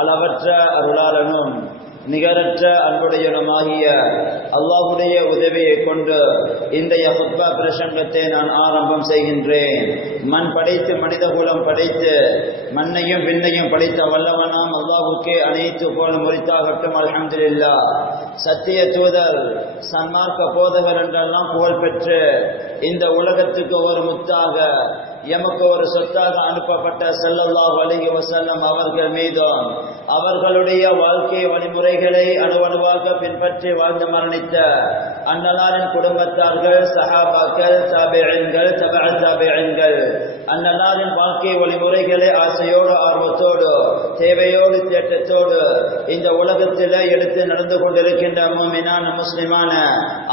அளவற்ற அருளாளனும் நிகரற்ற அன்புடையனுமாகிய அல்லாஹ்வுடைய உதவியை கொண்டு இன்றைய ஹுத்பா பிரசங்கத்தை நான் ஆரம்பம் செய்கின்றேன். மண் படைத்து மனிதகுலம் படைத்து மண்ணையும் விண்ணையும் படைத்த வல்லவனாம் அல்லாஹ்வுக்கே அனைத்து புகழ் முறித்தாகட்டும். அல்ஹம்துலில்லாஹ். சத்திய தூதர் சன்மார்க்க போதகர் என்றெல்லாம் புகழ் பெற்று இந்த உலகத்துக்கு ஒரு முத்தாக எமக்கு ஒரு சொத்தாக அனுப்பப்பட்ட ஸல்லல்லாஹு அலைஹி வஸல்லம் அவர்கள் மீதும் அவர்களுடைய வாழ்க்கை வழிமுறைகளை அணுவணுவாக பின்பற்றி வாழ்ந்து மரணித்த அன்னலாரின் குடும்பத்தார்கள், சஹாபாக்கள், தாபிஈன்கள், தபஅ தாபிஈன்கள் அன்னலாரின் வாழ்க்கை வழிமுறைகளை ஆசையோடு ஆர்வத்தோடு தேவையோடு தேட்டத்தோடு இந்த உலகத்தில் எடுத்து நடந்து கொண்டிருக்கின்ற முஃமினான முஸ்லிமான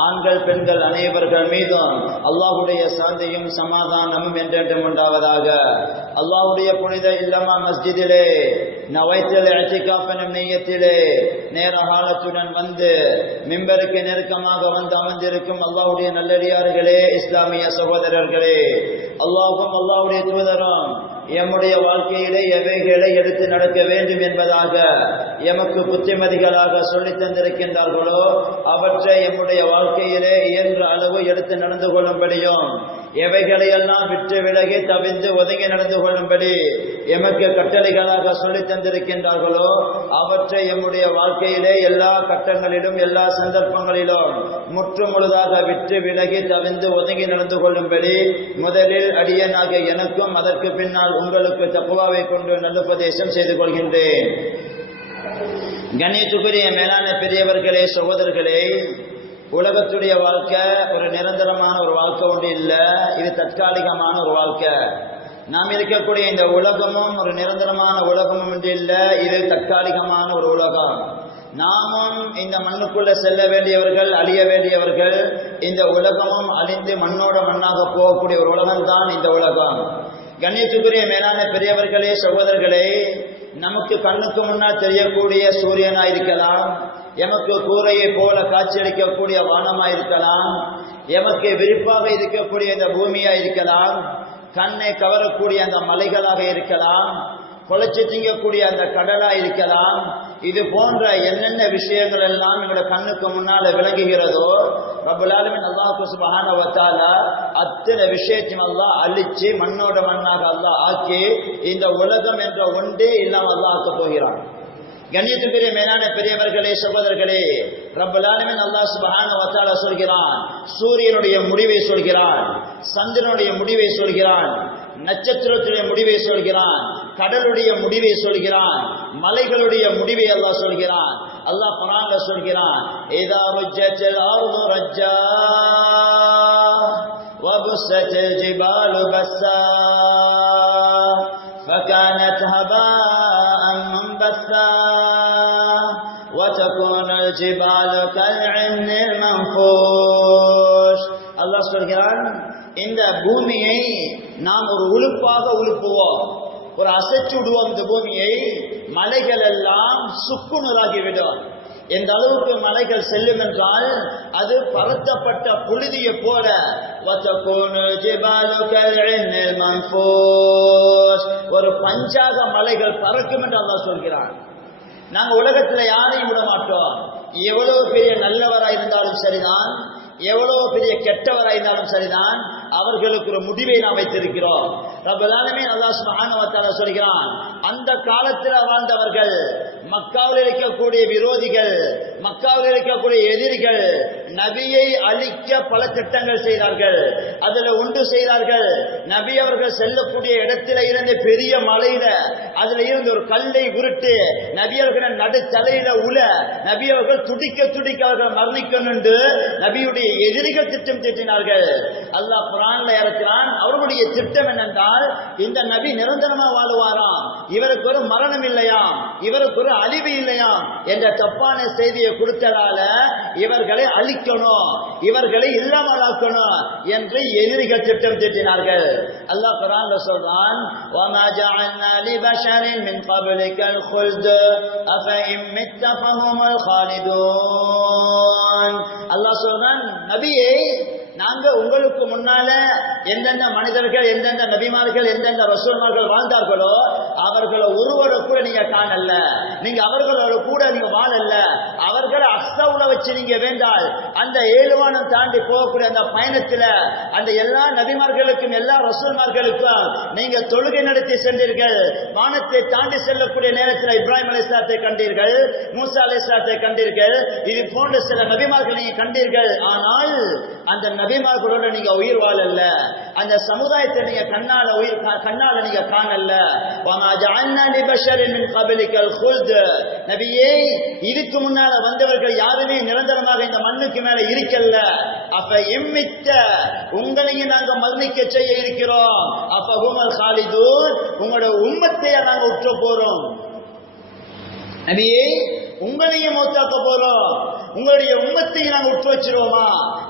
ஆண்கள் பெண்கள் அனைவர்கள் மீதும் அல்லாஹ்வுடைய சாந்தியும் சமாதானமும் என்றென்றும் உண்டாவதாக. அல்லாஹ்வுடைய புனித இல்லமா மஸ்ஜிதிலே நவைத்தல் இஅ்திகாஃப் எனும் நியத்திலே நேர காலத்துடன் வந்து மிம்பருக்கு நெருக்கமாக வந்து அமர்ந்திருக்கும் அல்லாஹ்வுடைய நல்லடியார்களே, இஸ்லாமிய சகோதரர்களே, அல்லாஹ்வும் அல்லாஹ்வுடைய தூதரும் எம்முடைய வாழ்க்கையிலே எவைகளை எடுத்து நடக்க வேண்டும் என்பதாக எமக்கு புத்திமதிகளாக சொல்லித் தந்திருக்கின்றார்களோ அவற்றை எம்முடைய வாழ்க்கையிலே இயன்ற அளவு எடுத்து நடந்து கொள்ளும்படியும் எவைகளையெல்லாம் விட்டு விலகி தவிர்த்து ஒதுங்கி நடந்து கொள்ளும்படி எமக்கு கட்டளைகளாக சொல்லித் தந்திருக்கின்றார்களோ அவற்றை எம்முடைய வாழ்க்கையிலே எல்லா கட்டங்களிலும் எல்லா சந்தர்ப்பங்களிலும் முற்று முழுதாக விட்டு விலகி தவிர்த்து ஒதுங்கி நடந்து கொள்ளும்படி முதலில் அடியனாக எனக்கும் அதற்கு பின்னால் உங்களுக்கு தக்வாவை கொண்டு நல்லுபதேசம் செய்து கொள்கின்றேன். கண்ணியத்துக்குரிய மேலான பெரியவர்களே, சகோதரர்களே, உலகத்துடைய வாழ்க்கை ஒரு நிரந்தரமான ஒரு வாழ்க்கை ஒன்று இல்லை, இது தற்காலிகமான ஒரு வாழ்க்கை. நாம் இருக்கக்கூடிய இந்த உலகமும் ஒரு நிரந்தரமான உலகமும் ஒன்று இல்லை, இது தற்காலிகமான ஒரு உலகம். நாமும் இந்த மண்ணுக்குள்ள செல்ல வேண்டியவர்கள், அழிய வேண்டியவர்கள். இந்த உலகமும் அழிந்து மண்ணோட மண்ணாக போகக்கூடிய ஒரு உலகம்தான் இந்த உலகம். கண்ணியத்துக்குரிய மேலான பெரியவர்களே, சகோதரர்களே, நமக்கு கண்ணுக்கு முன்னால் தெரியக்கூடிய சூரியனா இருக்கலாம், எமக்கு கூரையை போல காட்சியளிக்கக்கூடிய வானமா இருக்கலாம், எமக்கு விரிப்பாக இருக்கக்கூடிய இந்த பூமியா இருக்கலாம், கண்ணை கவரக்கூடிய அந்த மலைகளாக இருக்கலாம், கொலைச்சி திங்கக்கூடிய அந்த கடலா இருக்கலாம். இது போன்ற என்னென்ன விஷயங்கள் எல்லாம் எங்களோட கண்ணுக்கு முன்னால விளங்குகிறதோ ரப்பல் ஆலமீன் அல்லாஹ் சுப்ஹானஹு வ தஆலா அத்தனை விஷயத்தையும் அல்லாஹ் அழிச்சு மண்ணோட மண்ணாக அல்லாஹ் ஆக்கி இந்த உலகம் என்ற ஒன்றே இல்லாமல் அல்லாஹ் ஆக்க போகிறான். கண்ணியத்துக்குரிய மேலான பெரியவர்களே, சகோதரர்களே, ரப்பல் ஆலமீன் அல்லாஹ் சுப்ஹானஹு வ தஆலா சொல்கிறான், சூரியனுடைய முடிவை சொல்கிறான், சந்திரனுடைய முடிவை சொல்கிறான், நட்சத்திரத்துடைய முடிவை சொல்கிறான், கடலுடைய முடிவை சொல்கிறான், மலைகளுடைய முடிவை அல்லாஹ் சொல்கிறான். அல்லாஹ் குர்ஆன்ல சொல்கிறான், இதா ருஜ்ஜத்தில் அர்து ரஜ்ஜா வபுஸ்ஸத்தில் ஜிபாலு பஸ்ஸா ஃபகானத் ஹபாஅன் முன்பஸ்ஸா வதகூனுல் ஜிபாலு கல்இஹ்னில் மன்ஃபூஷ். அல்லாஹ் சொல்கிறான், இந்த பூமியை நாம் ஒரு உழுப்பாக உழுப்புவோம், ஒரு அசைச்சு விடுவோம். இந்த பூமியை மலைகள் எல்லாம் சுக்குநூறாகிவிடும். எந்த அளவுக்கு மலைகள் செல்லும் என்றால் அது பரத்தப்பட்ட புழுதியை போல ஒரு பஞ்சாக மலைகள் பறக்கும் என்று அல்லாஹ் சொல்கிறான். நாங்கள் உலகத்தில் யாரையும் விட மாட்டோம். எவ்வளவு பெரிய நல்லவராக இருந்தாலும் சரிதான், எவ்வளவு பெரிய கெட்டவராக இருந்தாலும் சரிதான், அவர்களுக்கு ஒரு முடிவை நாம் வைத்திருக்கிறோம். ரப்பல் ஆலமீன் அல்லாஹ் சுப்ஹானஹு வ தஆலா சொல்கிறான், அந்த காலத்தில் வாழ்ந்தவர்கள், மக்காவில் இருக்கக்கூடிய விரோதிகள், மக்காவில் இருக்கக்கூடிய எதிரிகள் நபியை அழிக்க பல திட்டங்கள் செய்தார்கள். அதுல ஒன்று செய்தார்கள், நபி அவர்கள் செல்லக்கூடிய இடத்துல இருந்து பெரிய மலையில அதுல இருந்து ஒரு கல்லை உருட்டு நபி அவர்கள் நடு தலையில உல நபி அவர்கள் துடிக்க துடிக்க அவர்கள் மரணிக்கணும் என்று நபியுடைய எதிரிகள் திட்டம் தீட்டினார்கள். அல்லாஹ் குர்ஆன்ல இறக்கிறான், அவர்களுடைய திட்டம் என்னென்றால் இந்த நபி நிரந்தரமா வாழுவாராம், இவருக்கு ஒரு மரணம் இல்லையாம், இவருக்கு ஒரு அழிவு இல்லையாம் என்ற தப்பான செய்தியை கொடுத்ததால இவர்களை அழிக்கணும், இவர்களை இல்லாமல் ஆக்கணும் என்று எதிரிகள் திட்டம் தீட்டினார்கள். அல்லாஹ் குர்ஆன்ல சொல்றான், وَمَا جَعَلْنَا لِبَشَرٍ مِنْ قَبْلِكَ الْخُلْدَ أَفَإِن مِتَّ فَهُمُ الْخَالِدُونَ. அல்லாஹ் சொல்றான், நபியே, நாங்க உங்களுக்கு முன்னால எந்தெந்த மனிதர்கள், எந்தெந்த நபிமார்கள், எந்தெந்த ரசூல்மார்கள் வாழ்ந்தார்களோ அவர்களை ஒருவரை கூட நீங்க காணல. நீங்க அவர்களோட கூட நீங்க வாழல்ல, அவர்களை அக்ஸாவுல வச்சு நீங்க வேண்டால் அந்த 7 வானம் தாண்டி போகக்கூடிய அந்த பயணத்துல அந்த எல்லா நபிமார்களுக்கும் எல்லா ரசூல்மார்களுக்கும் நீங்க தொழுகை நடத்தி சென்றீர்கள். வானத்தை தாண்டி செல்லக்கூடிய நேரத்தில் இப்ராஹிம் அலைஹிஸ்ஸலாத்தை கண்டீர்கள், மூசா அலைஹிஸ்ஸலாத்தை கண்டீர்கள், இது போன்ற சில நபிமார்கள் நீங்க கண்டீர்கள். ஆனால் அந்த நபிமார்களோட நீங்க உயிர் வாழல்ல, அந்த சமுதாயத்தை நீங்க கண்ணால நீங்க காணல. வமா ஜஅல்னா லிபஷரின் மின் கப்லிகல் குல்த், நபியே இதுக்கு முன்னால வந்தவர்கள் யாருமே நிரந்தரமாக இந்த மண்ணுக்கு மேல இருக்கல்ல. அப்ப எம்மித்த உங்களையும் நாங்க மரணிக்க செய்ய இருக்கிறோம். அப்ப ஹுமல் காலிதூன், உங்களோட உம்மத்தையே நாங்க உற்ற போறோம். நபியே உங்களையும் மௌத்தாக்க போறோம், உங்களுடைய உம்மத்தையும் நாங்க உற்று வச்சிருவோமா?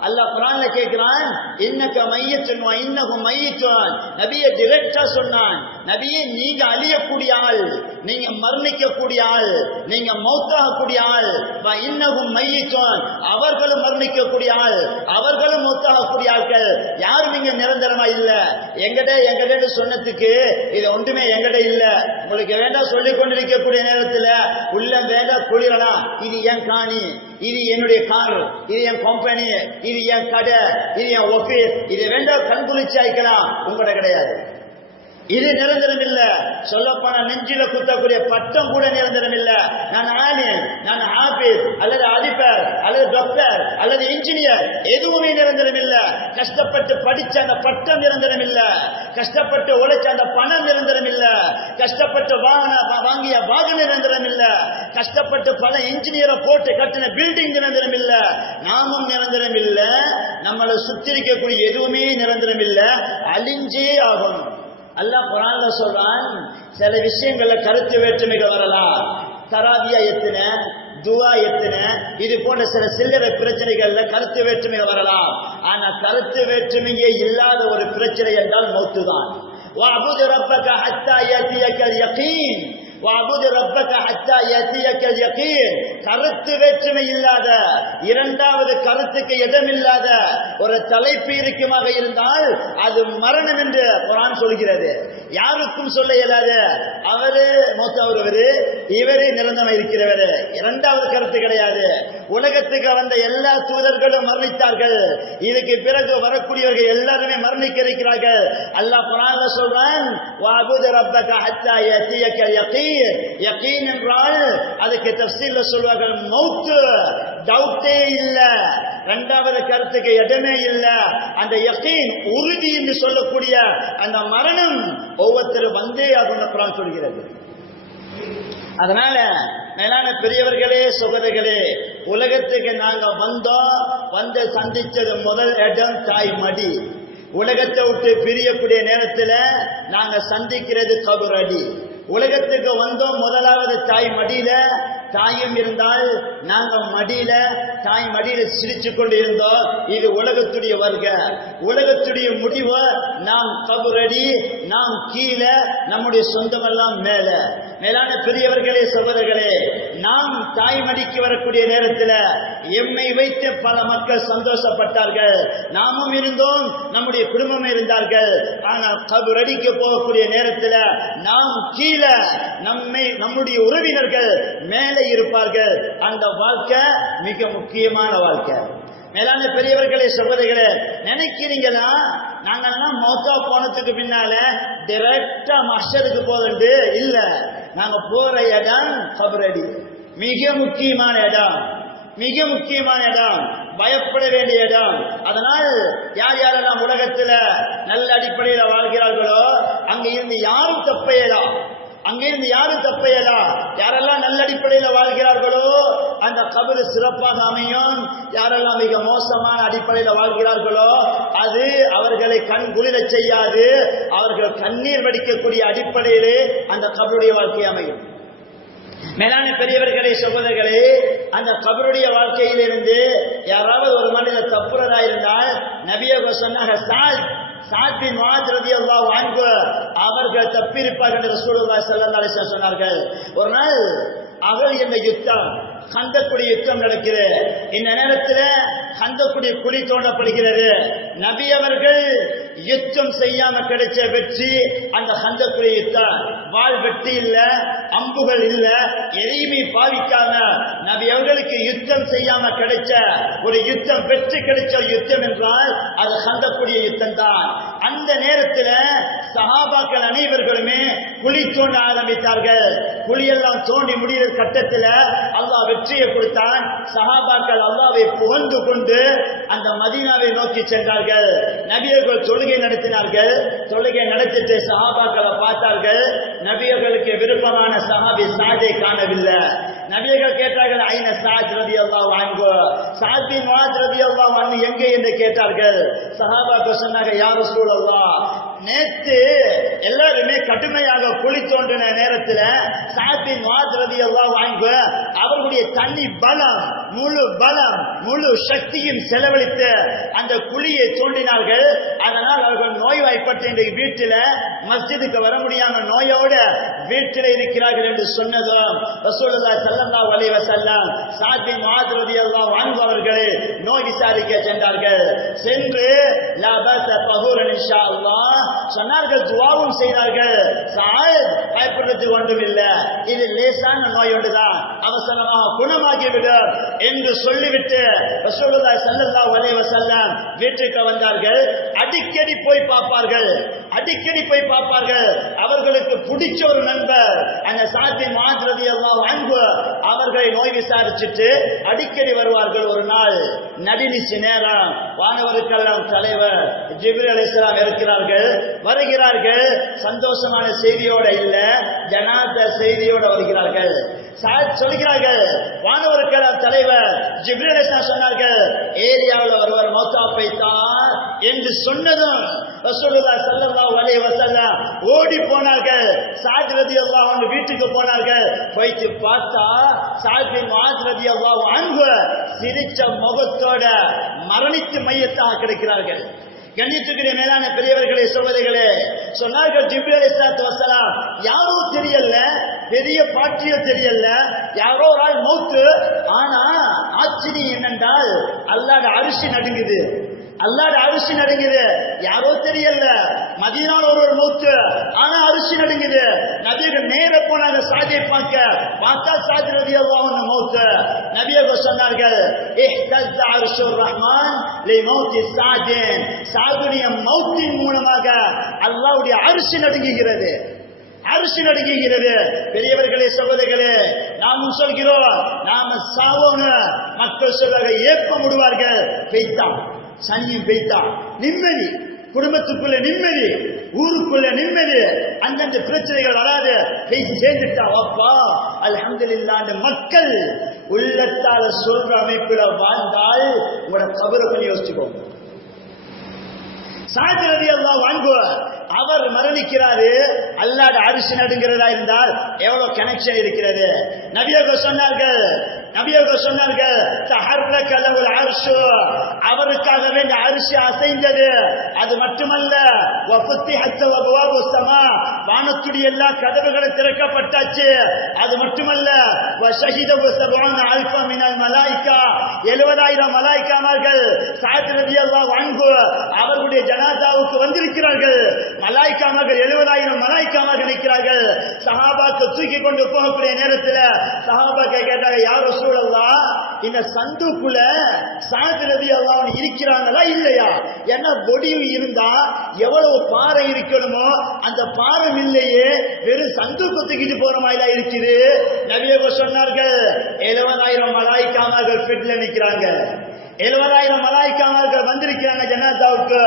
அல்லாஹ் குர்ஆன்ல கேக்குறான், இன்னக மையத்துன் வ இன்னஹும் மையத்துன். நபியே டைரக்டா சொன்னான், நபியே நீங்க அழியக்கூடிய ஆள், நீங்க மரணிக்கக்கூடிய ஆள், நீங்க மௌத்தாகக்கூடிய ஆள். வ இன்னஹும் மையத்துன், அவர்களும் மரணிக்கக்கூடிய ஆள், அவர்களும் மௌத்தாகக்கூடிய ஆட்கள். யாரும் இங்க நிரந்தரமா இல்ல. எங்கட சொன்னதுக்கு இது ஒன்றுமே எங்கட இல்ல. உங்களுக்கு வேண்டாம் சொல்லிக் கொண்டிருக்கக்கூடிய நேரத்தில் உள்ள வேண்டாம் குளிரலாம். இது என் காணி, இது என்னுடைய கார், இது என் கம்பெனி, இது என் கடை, இது என் ஆபீஸ், இது வேண்டாம் கண்குளிச்சு ஆயிக்கலாம். உங்களோட கிடையாது. இது நிரந்தரம் இல்ல. சொல்லப்போன நெஞ்சில குத்தக்கூடிய பட்டம் கூட நிரந்தரம் இல்ல. நான் ஆலிம், நான் ஆபீஸ் அல்லது அதிபர் அல்லது டாக்டர் அல்லது இன்ஜினியர், எதுவுமே நிரந்தரம் இல்ல. கஷ்டப்பட்டு படிச்ச அந்த பட்டம் நிரந்தரம் இல்ல, கஷ்டப்பட்டு உழைச்ச அந்த பணம் நிரந்தரம் இல்ல, கஷ்டப்பட்டு வாங்கிய வாகனம் நிரந்தரம் இல்ல, கஷ்டப்பட்டு பல இன்ஜினியரை போட்டு கட்டின பில்டிங் நிரந்தரம் இல்ல, நாமும் நிரந்தரம் இல்ல. நம்மளை சுத்தி இருக்கக்கூடிய எதுவுமே நிரந்தரம் இல்ல, அழிஞ்சே ஆகணும். அல்லாஹ் குர்ஆன்ல சொல்றான், சில விஷயங்கள்ல கருத்து வேற்றுமைகள் வரலாம். தராவியா எத்தனை, துவா எத்தனை, இது போன்ற சில சில்லறை பிரச்சனைகள்ல கருத்து வேற்றுமை வரலாம். ஆனா கருத்து வேற்றுமையே இல்லாத ஒரு பிரச்சனை என்றால் மௌத்து தான். வஅபுது ரப்பக ஹத்தா யஅதியகல் யகீன், வஅபுது ரப்பக ஹத்தா யஅதியகல் யகீன். கருத்து வேற்றுமை இல்லாத, இரண்டாவது கருத்துக்கு இடமில்லாத ஒரு தலைப்பு இருக்குமாக இருந்தால் அது மரணம் என்று குர்ஆன் சொல்கிறது. யாருக்கும் சொல்ல இயலாது. அவரு மௌத்தாவுறவரு, இவரே நிரந்தரமா இருக்கிறவரு. இரண்டாவது கருத்து கிடையாது. உலகத்துக்கு வந்த எல்லா தூதர்களும் மரணித்தார்கள். இதுக்கு பிறகு வரக்கூடியவர்கள் எல்லாருமே மரணிக்க இருக்கிறார்கள். அல்லாஹ் குர்ஆன்ல சொல்றான், வஅபுது ரப்பக ஹத்தா யஅதியகல் யகீன். யகீன் என்றால் அதுக்கு தஃப்சீர்ல சொல்வார்கள் மௌத், டவுட்டே இல்ல. இரண்டாவது கருத்துக்கு இடமே இல்ல. அந்த யகீன், உறுதி என்று சொல்லக்கூடிய அந்த மரணம் ஒவ்வொருத்தரும் வந்தே ஆகும் குர்ஆன் சொல்கிறது. அதனால மேலான பெரியவர்களே, சகோதரர்களே, உலகத்துக்கு நாங்க வந்து சந்திச்சது முதல் இடம் தாய் மடி. உலகத்தை விட்டு பிரியக்கூடிய நேரத்தில் நாங்க சந்திக்கிறது கபர் அடி. உலகத்துக்கு வந்தோம் முதலாவது தாய் மடியில, தாயும் இருந்தால் நாங்க மடியில, தாய் மடியில சிரிச்சு கொண்டு இருந்தோம். இது உலகத்துடைய வருகை. உலகத்துடைய முடிவு நாம் கபரடி, நாம் கீழே, நம்முடைய சொந்தமெல்லாம் மேல. மேலான பெரியவர்களே, சகோதரர்களே, நாம் தாய் மடிக்கு வரக்கூடிய நேரத்தில் எம்மை வைத்து பல மக்கள் சந்தோஷப்பட்டார்கள். நாமும் இருந்தோம், நம்முடைய குடும்பம் இருந்தார்கள். ஆனால் கபரடிக்கு போகக்கூடிய நேரத்தில் நாம் கீழே, நம்முடைய உறவினர்கள் மேலே இருப்பார்கள். அந்த வாழ்க்கை மிக முக்கியமான வாழ்க்கை. மேலான பெரியவர்களே, சகோதரர்களே, நினைக்கிறீங்களா நாங்கெல்லாம் மௌத்தா போனதுக்கு பின்னால டைரக்டா மஹ்ஷருக்கு போறது இல்ல. நாங்க போற இடம் கபரடி. மிக முக்கியமான இடம், மிக முக்கியமான இடம், பயப்பட வேண்டிய இடம். அதனால் யார் யாரெல்லாம் உலகத்துல நல்ல அடிப்படையில வாழ்கிறார்களோ அங்க இருந்து யாரும் தப்பையலாம், அங்கிருந்து யாரும் தப்பையலா. யாரெல்லாம் நல்ல அடிப்படையில வாழ்கிறார்களோ அந்த கபரு சிறப்பாக அமையும். யாரெல்லாம் மிக மோசமான அடிப்படையில வாழ்கிறார்களோ அது அவர்களை கண் குளிர செய்யாது. அவர்கள் கண்ணீர் வடிக்கக்கூடிய அடிப்படையிலே அந்த கபருடைய வாழ்க்கை அமையும். மேலான பெரியவர்களே, சகோதரர்களே, அந்த கபருடைய வாழ்க்கையிலிருந்து யாராவது ஒரு மனிதர் தப்புறதா இருந்தால் நபியவங்க சொன்னாங்க, அவர்கள் தப்பியிருப்பார்கள் என்று ரசூலுல்லாஹி ஸல்லல்லாஹு அலைஹி வஸல்லம் சொன்னார்கள். ஒரு நாள் அவள் என்ற யுத்தம், கந்தக்குடி யுத்தம் நடக்கிறது. இந்த நேரத்தில் கந்தக்குடி குழி தோண்டப்படுகிறது. நபி அவர்கள் யுத்தம் செய்யாம கிடைச்ச வெற்றி அந்த கந்தக்குடைய யுத்தம். வாள் வெட்டி இல்ல, அம்புகள் இல்ல, எதையுமே பாவிக்காம நபி அவர்களுக்கு யுத்தம் செய்யாம கிடைச்ச ஒரு யுத்தம், வெற்றி கிடைச்ச யுத்தம் என்றால் அது கந்தக்குடைய யுத்தம் தான். அந்த நேரத்தில் சஹாபாக்கள் அனைவர்களுமே குழி தோண்ட ஆரம்பித்தார்கள். குழியெல்லாம் தோண்டி முடிகிற கட்டத்தில் அல்லாஹ் வெற்றியை கொடுத்தான். சஹாபாக்கள் அல்லாஹ்வை புகழ்ந்து கொண்டு அந்த மதீனாவை நோக்கி சென்றார்கள். நபியர்கள் தொழுகை நடத்தினார்கள். தொழுகை நடத்திட்டு சஹாபாக்களை பார்த்தார்கள். நபியர்களுக்கு விருப்பமான சஹாபி சாதை காணவில்லை. நபியர்கள் கேட்டார்கள், ஐன சாத் ரலியல்லாஹு அன்ஹு, சாத் பின் முஆத் ரலியல்லாஹு அன்ஹு எங்கே என்று கேட்டார்கள். சஹாபாக்கள் சொன்னாங்க, யா ரசூலல்லாஹ், நேற்று எல்லாருமே கடுமையாக குழி தோன்றின நேரத்தில் சாத் பின் முஆத் ரலியல்லாஹு அன்ஹு அவர்களுடைய தனி பலம், முழு சக்தியும் செலவழித்து அந்த குழியை தோண்டினார்கள். அதனால் அவர்கள் நோய்வாய்ப்பட்டு இன்றைக்கு வீட்டில் மஸ்ஜிதுக்கு வர முடியாம நோயோட வீட்டில் இருக்கிறார்கள் என்று சொன்னதும் ரசூலுல்லாஹி ஸல்லல்லாஹு அலைஹி வஸல்லம் சாத் பின் முஆத் ரலியல்லாஹு அன்ஹு அவர்களை நோய் விசாரிக்க சென்றார்கள். சென்று லா பஸ தஹூரன் இன்ஷாஅல்லாஹ் சொன்னார்கள், துஆவும் செய்தார்கள். சாத், பயப்படுறதுக்கு ஒன்றும் இல்லை, இது லேசான நோய் ஒன்றுதான், அவசரமாக குணமாகிவிடும் என்று சொல்லிவிட்டு ரசூலுல்லாஹி ஸல்லல்லாஹு அலைஹி வஸல்லம் வீட்டுக்கு வந்தார்கள். அடிக்கடி போய் பார்ப்பார்கள். அவர்களுக்கு பிடிச்ச ஒரு நண்பர் அந்த சாத் பின் முஆத் ரலியல்லாஹு அன்ஹு அவர்களை நோய் விசாரிச்சுட்டு அடிக்கடி வருவார்கள். ஒரு நாள் நடுநிசி நேரம், வானவருக்கெல்லாம் தலைவர் ஜிப்ரீல் அலைஹிஸ்ஸலாம் இருக்கிறார்கள். வருகிறார்கள். சந்தோஷமான செய்தியோட இல்ல, ஜனாதா செய்தியோட வருகிறார்கள். சொல்கிறார்கள், வானவருக்கெல்லாம் தலைவர் ஜிப்ரீல் அலைஹிஸ்ஸலாம் சொன்னார்கள், ஏரியாவில் ஒருவர் மௌத்தா போய்த்தார் என்று சொன்னதும் ரசூலுல்லாஹி ஸல்லல்லாஹு அலைஹி வஸல்லம் ஓடி போனார்கள். சாத் ரலியல்லாஹு அன்ஹு வீட்டுக்கு போனார்கள். போயிட்டு பார்த்தா சாத் பின் முஆத் ரலியல்லாஹு அன்ஹு சிரிச்ச முகத்தோட மரணித்து மையத்தாக கிடக்கிறார்கள். கண்ணியத்துக்குரிய மேலான பெரியவர்களே, சகோதரிகளே, சொன்னார்கள் ஜிப்ரீல் அலைஹிஸ்ஸலாத்து வஸலாம், யாரோ தெரியல, பெரிய பாட்டியோ தெரியல, யாரோ ஒரு ஆள் மௌத்து. ஆனா ஆச்சரியம் என்னென்றால் அல்லாஹ்வுடைய அரிசி நடுங்குது. யாரோ தெரியல, மதீனால ஒரு மௌத்து, ஆனா அரிசி நடுங்குது. நபியர்கள் நேர போனாங்க சாதியை பார்த்தா சாத் ரலியல்லாஹு அன்ஹு மௌத்து. நபியர்கள் சொன்னார்கள், இஹ்தஸ அர்ஷுர் ரஹ்மான் லிமௌத்தி சாதின், சாதுடைய மௌத்தின் மூலமாக அல்லாஹ்வுடைய அரிசி நடுங்குகிறது. பெரியவர்களே, சகோதரர்களே, நாமும் சொல்கிறோம், நாம சாவோன்னு மக்கள் சொல்றாங்க, ஏப்பம் விடுவார்கள். பெய்தான் சனியும் பெய்தான், நிம்மதி, குடும்பத்துக்குள்ள நிம்மதி, ஊருக்குள்ள நிம்மதி, அந்தந்த பிரச்சனைகள் வராது, சேர்ந்துட்டா அப்பா அல்ஹம்துலில்லாஹ். மக்கள் உள்ளத்தால சொல்ற அமைப்புல வாழ்ந்தால் உங்களோட கபரை கொஞ்சம் யோசிச்சுக்கோங்க. சாத் ரலியல்லாஹு அன்ஹு அவர் மரணிக்கிறாரு. அல்லாஹ்வுடைய அரிசி நடுங்கிறதா இருந்தால் எவ்வளவு கனெக்ஷன் இருக்கிறது. நபியர்கள் சொன்னார்கள் தஹர்ரக லஹுல் அர்ஷு, அவருக்காக வேண்டிய அரிசி அசைந்தது. அது மட்டுமல்ல, வஃபத்திஹத் அப்வாபு ஸமா, வானத்துடைய எல்லா கதவுகளும் திறக்கப்பட்டாச்சு. அது மட்டுமல்ல, வஷஹிதஹு 70,000 மினல் மலாயிகா, 70,000 மலாயிகாமார்கள் சாத் ரலியல்லாஹு அன்ஹு அவர்களுடைய ஜனாசாவுக்கு வந்திருக்கிறார்கள். மலாயிகாமார்கள் 70,000 மலாயிகாமார்கள் இருக்கிறார்கள். சஹாபாக்கள் தூக்கி கொண்டு போகக்கூடிய நேரத்தில் சஹாபாக்கள் கேட்டாங்க, யா ரசூலல்லாஹ், இந்த சந்துக்குள்ள சாத் ரலியல்லாஹு அன்ஹு இருக்கிறாங்களா இல்லையா? என்ன பொடியும் இருந்தா எவ்வளவு பாறை இருக்கணுமோ அந்த பாறை இல்லையே, வெறும் சந்துக்கு தூக்கிட்டு போற மாதிரி இருக்குது. நபியர்கள் சொன்னார்கள், 70,000 மலாயிகாமார்கள் ஃபிட்ல நிற்கிறாங்க. 70,000 மலாயிகாமார்கள் வந்திருக்கிறாங்க ஜனாதாவுக்கு.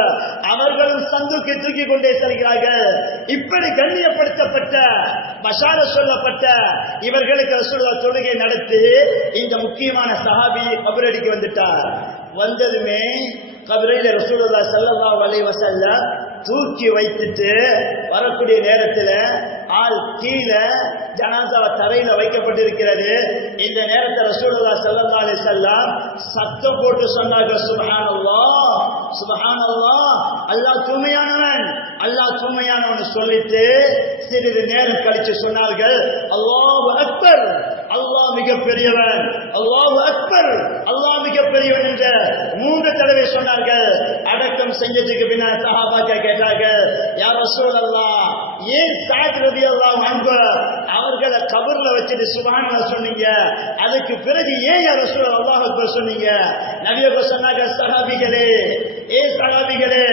அவர்களும் சந்துக்கு தூக்கி கொண்டே செல்கிறார்கள். இப்படி கண்ணியப்படுத்தப்பட்ட பஷார சொல்லப்பட்ட இவர்களுக்கு ரசூலுல்லாஹ் தொழுகை நடத்தி இந்த முக்கியமான சஹாபி கபரடிக்கு வந்துட்டார். வந்ததுமே கபரில ரசூலுல்லாஹ் ஸல்லல்லாஹு அலைஹி வஸல்லம் தூக்கி வைத்துட்டு வரக்கூடிய நேரத்தில் ஆள் கீழே ஜனாசா தரையில வைக்கப்பட்டிருக்கிறது. இந்த நேரத்தில் ரசூலுல்லாஹ் ஸல்லல்லாஹு அலைஹி வஸல்லம் சத்தம் போட்டு சொன்னார்கள், சுப்ஹானல்லாஹ், சுப்ஹானல்லாஹ், அல்லாஹ் தூய்மையானவன் சொல்லிட்டு சிறிது நேரம் கழிச்சு சொன்னார்கள், அல்லாஹு அக்பர், அல்லாஹ் மிக பெரியவன், அல்லாஹு அக்பர், அல்லாஹ் மிக பெரியவன் என்று 3 தடவை சொன்னார்கள். அடக்கம் செஞ்சதுக்கு பின்னால் சஹாபாக்கள் கேட்டார்கள், யா ரசூலல்லாஹ், ஏன் சஅத் ரலியல்லாஹு அன்ஹு அவர்களை கபர்ல வச்சுட்டு சுப்ஹானல்லாஹ் சொன்னீங்க, அதுக்கு பிறகு ஏன் யா ரசூலல்லாஹ் அல்லாஹு அக்பர் சொன்னீங்க? நபி அவர்கள் சொன்னார்கள், சஹாபிகளே, சஹாபிகளே,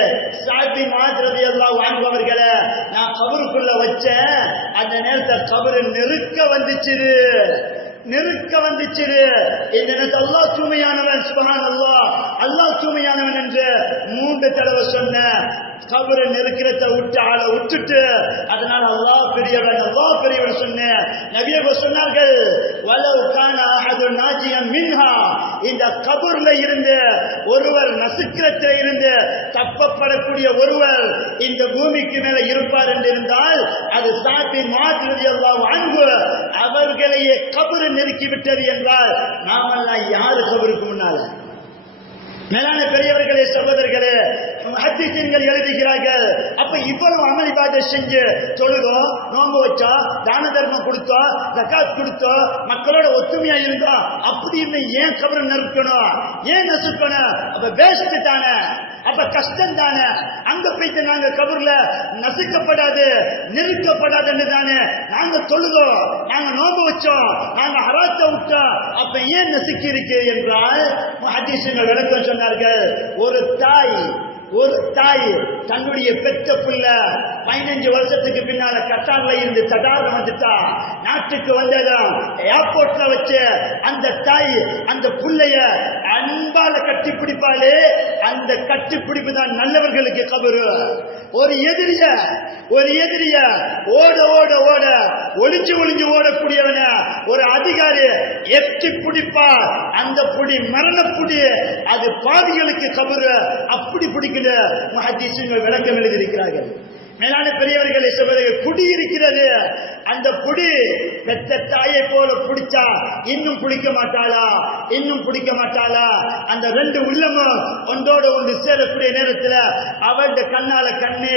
சஅத் பின் முஆத் ரலியல்லாஹு அன்ஹு அவர்களை நான் கபருக்குள்ள வச்சேன், அந்த நேரத்தில் கபரு நெருக்க வந்துச்சு. இந்த நேரத்தில் அல்லாஹ் தூய்மையானவன், சுப்ஹானல்லாஹ், அல்லாஹ் தூய்மையானவன் என்று 3 தடவை சொன்ன. கபரை நெருக்கிறத விட்டு ஆளை விட்டுட்டு, அதனால அல்லாஹ் பெரியவன், அல்லாஹ் பெரியவன் சொன்ன. நபி அவர்கள் சொன்னார்கள், வலவ் கான அஹதுன் நாஜியன் மின்ஹா, இந்த கபர்ல இருந்து ஒருவர், நசுக்கிறத்தில் இருந்து தப்பப்படக்கூடிய ஒருவர் இந்த பூமிக்கு மேல இருப்பார் என்று இருந்தால் அது சஅத் பின் முஆத் ரலியல்லாஹு அன்ஹு அவர்களையே கபர் நெருக்கி விட்டது என்றால் நாமெல்லாம் யாரு கபருக்கு முன்னால? மேலான பெரியவர்களே, சகோதரர்களே, முஹத்திஸீன்கள் எழுதுகிறார்கள், அப்ப இவ்வளவு அமல் இபாதத் செஞ்சு தொழுதோம், நோன்பு வச்சா, தான தர்மம் கொடுத்தோம், ஜகாத் கொடுத்தோம், மக்களோட ஒத்துமையா இருந்தோம், அப்படி இல்லை ஏன் கபரை நெருக்கணும், ஏன் நசுக்கணும்? அப்ப வேஸ்ட் தானே, அப்ப கஷ்டம் தானே. அங்க போயிட்டு நாங்க கபர்ல நசுக்கப்படாது, நெருக்கப்படாதுன்னு தானே நாங்க தொழுதோம், நாங்க நோன்பு வச்சோம், நாங்க ஹராத்த விட்டோம், அப்ப ஏன் நசுக்கி இருக்கு என்றால் முஹத்திஸீன்கள் விளக்கம் சொன்னார்கள். ஒரு தாய் தன்னுடைய பெற்ற பிள்ளை 15 வருஷத்துக்கு பின்னால கட்டார்ல இருந்து தடார்ல வந்துட்டா, நாட்டுக்கு வந்ததும் ஏர்போர்ட்ல வச்சு அந்த தாய் அந்த பிள்ளைய அன்பால கட்டி பிடிப்பாளே, அந்த கட்டிப்பிடிப்பு தான் நல்லவர்களுக்கு கபரு. ஒரு எதிரிய ஓட ஓட ஓட ஒளிஞ்சு ஓடக்கூடியவன ஒரு அதிகாரி எட்டி பிடிப்பா, அந்த புடி மரணப்புடி, அது பாவிகளுக்கு கபரு. அப்படி பிடிக்கிற முஹத்திஸீன்கள் விளக்கம் எழுதியிருக்கிறார்கள். மேலான பெரியவர்களை சொல்வது, குடி இருக்கிறது, அந்த புடி பெற்ற தாயை போல பிடிச்சா இன்னும் பிடிக்க மாட்டாளா? அந்த 2 உள்ளமும் ஒன்றோட ஒன்று சேரக்கூடிய நேரத்தில் அவளுடைய கண்ணால கண்ணு,